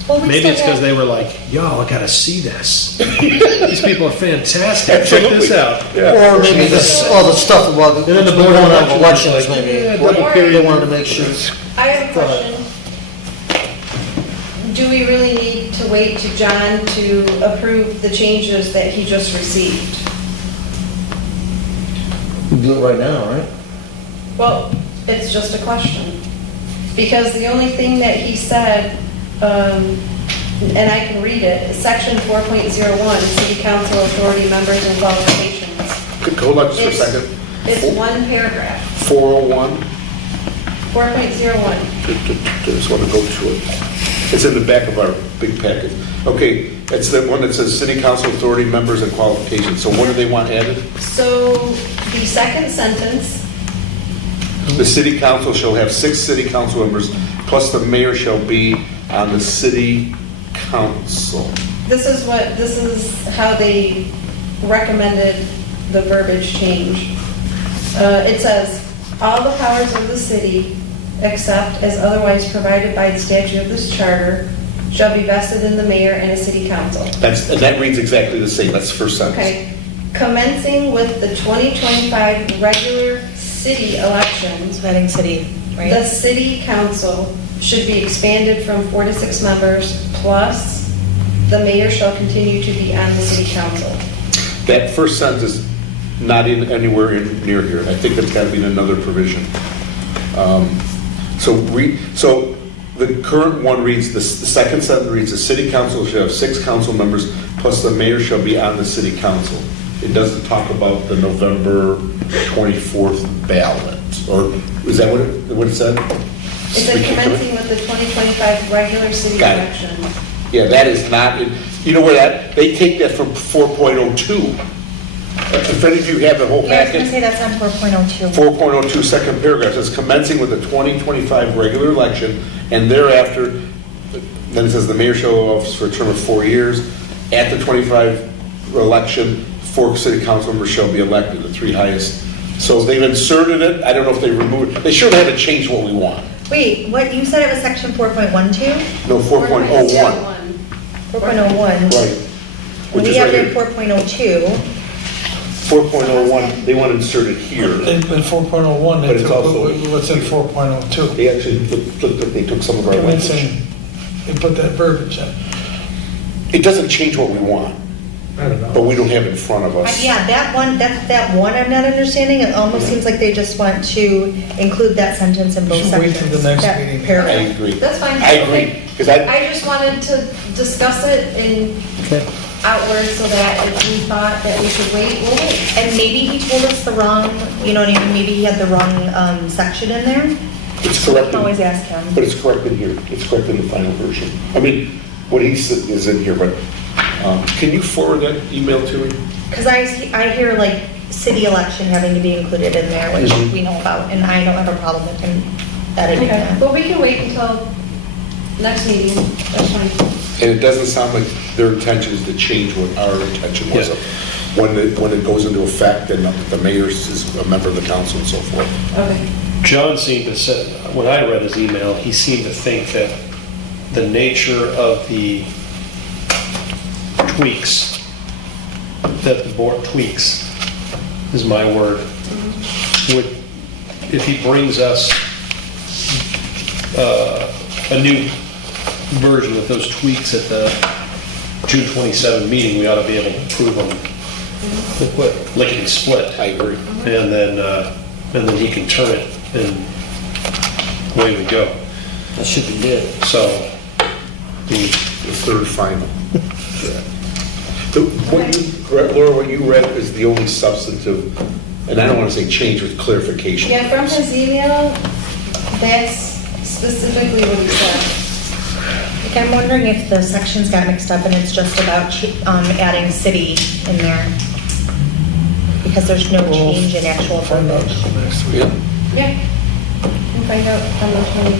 Well, we Maybe still it's because have- they were like, y'all, I gotta see this. These people are fantastic, check this Absolutely. out. Yeah. Or maybe this, all the stuff about, And then the going board of on elections, elections, like, maybe. yeah, double Or- period. They wanted to make sure. I have a Go ahead. question. Do we really need to wait to John to approve the changes that he just received? We do it right now, right? Well, it's just a question. Because the only thing that he said, and I can read it, is section 4.01, city council authority members and qualifications. Hold on just for a It's- second. It's one paragraph, 401, 4.01. just want to go to it. It's in the back of our big packet. Okay, it's the one that says city council authority members and qualifications. So what do they want added? So the second sentence, The city council shall have 6 city council members, plus the mayor shall be on the city council. this is how they recommended the verbiage change. It says, all the powers of the city, except as otherwise provided by the statute of this charter, shall be vested in the mayor and a city council. And that reads exactly the same, that's the first sentence. Okay, commencing with the 2025 regular city elections, Reading City, the right? city council should be expanded from 4 to 6 members, plus the mayor shall continue to be on the city council. That first sentence is not in anywhere near here. I think that's got to be in another provision. So the current one reads, the second sentence reads, the city council shall have 6 council members, plus the mayor shall be on the city council. It doesn't talk about the November 24th ballot, or is that what it said? It said commencing with the 2025 regular city Got it. election. Yeah, that is not, you know where that, they take that from 4.02. If any of you have the whole Yeah, I was gonna packet, say that's on 4.02. 4.02, second paragraph, says commencing with the 2025 regular election, and thereafter, then it says the mayor shall hold office for a term of 4 years. At the 25 election, 4 city council members shall be elected, the 3 highest. So they've inserted it, I don't know if they removed it, they sure haven't changed what we want. Wait, what, you said it was section 4.12? No, 4.01, 4.01? right. Which We is have right it in here. 4.02. 4.01, they want to insert it here. In 4.01, But they it's took also- what's in 4.02. They actually they took some of our language. Commencing, they put that verbiage in. It doesn't change what we want, I don't know. but we don't have it in front of us. Yeah, that one I'm not understanding. It almost seems like they just want to include that sentence in both Should wait sections. till the next That meeting. I paragraph. agree. That's fine. I agree, because I just wanted to discuss it in Okay. outward so that if we thought that we should wait, we'll wait. And maybe he told us the wrong, you know what I mean? Maybe he had the wrong section in there. it's We correct, can always ask him. but it's correct in here. It's correct in the final version. I mean, what he said is in here, but can you forward that email to me? Because I hear like city election having to be included in there, which Mhm. we know about, and I don't have a problem with him editing Okay, that. well, we can wait until next meeting, that's fine. And it doesn't sound like their intention is to change what our intention was Yeah. when it goes into effect and the mayor is a member of the council and so forth. Okay. John seemed to say, when I read his email, he seemed to think that the nature of the tweaks, that the board tweaks, is my word, would, if he brings us a new version with those tweaks at the June 27 meeting, we ought to be able to approve them lickety split. I agree. And then he can turn it and away we go. That should be good. So, The third final. Laura, what you read is the only substantive, and I don't want to say change with clarification. Yeah, from his email, that's specifically what he said. Like, I'm wondering if the sections got mixed up and it's just about adding city in there. Because there's no change in actual verbiage. Yeah. Yeah. We'll find out on the 20,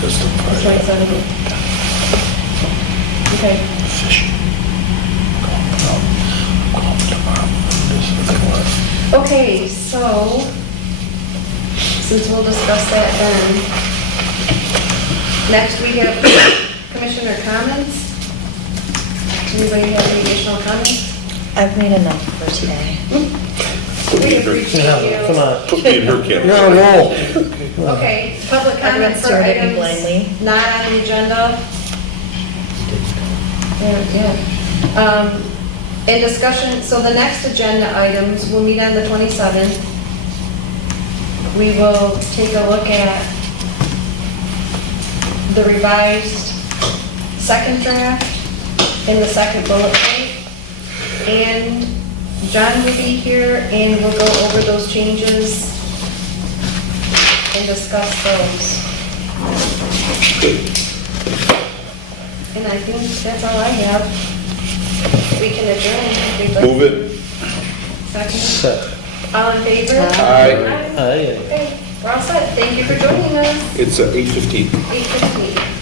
Just a 27th. Okay. Okay, so, since we'll discuss that then, next we have commissioner comments. Anybody have any additional comments? I've made enough for today. We appreciate No, come you. on. Put me in her category. No. Okay, public comment Everyone's for staring at me items blindly. not on the agenda. Yeah. In discussion, so the next agenda items, we'll meet on the 27th. We will take a look at the revised second draft in the second bullet point. And John will be here and we'll go over those changes and discuss those. And I think that's all I have. We can adjourn if we'd like. Move it. Second. Set. All in favor? Aye. Aye. Okay, we're all set. Thank you for joining us. It's 8:15. 8:15.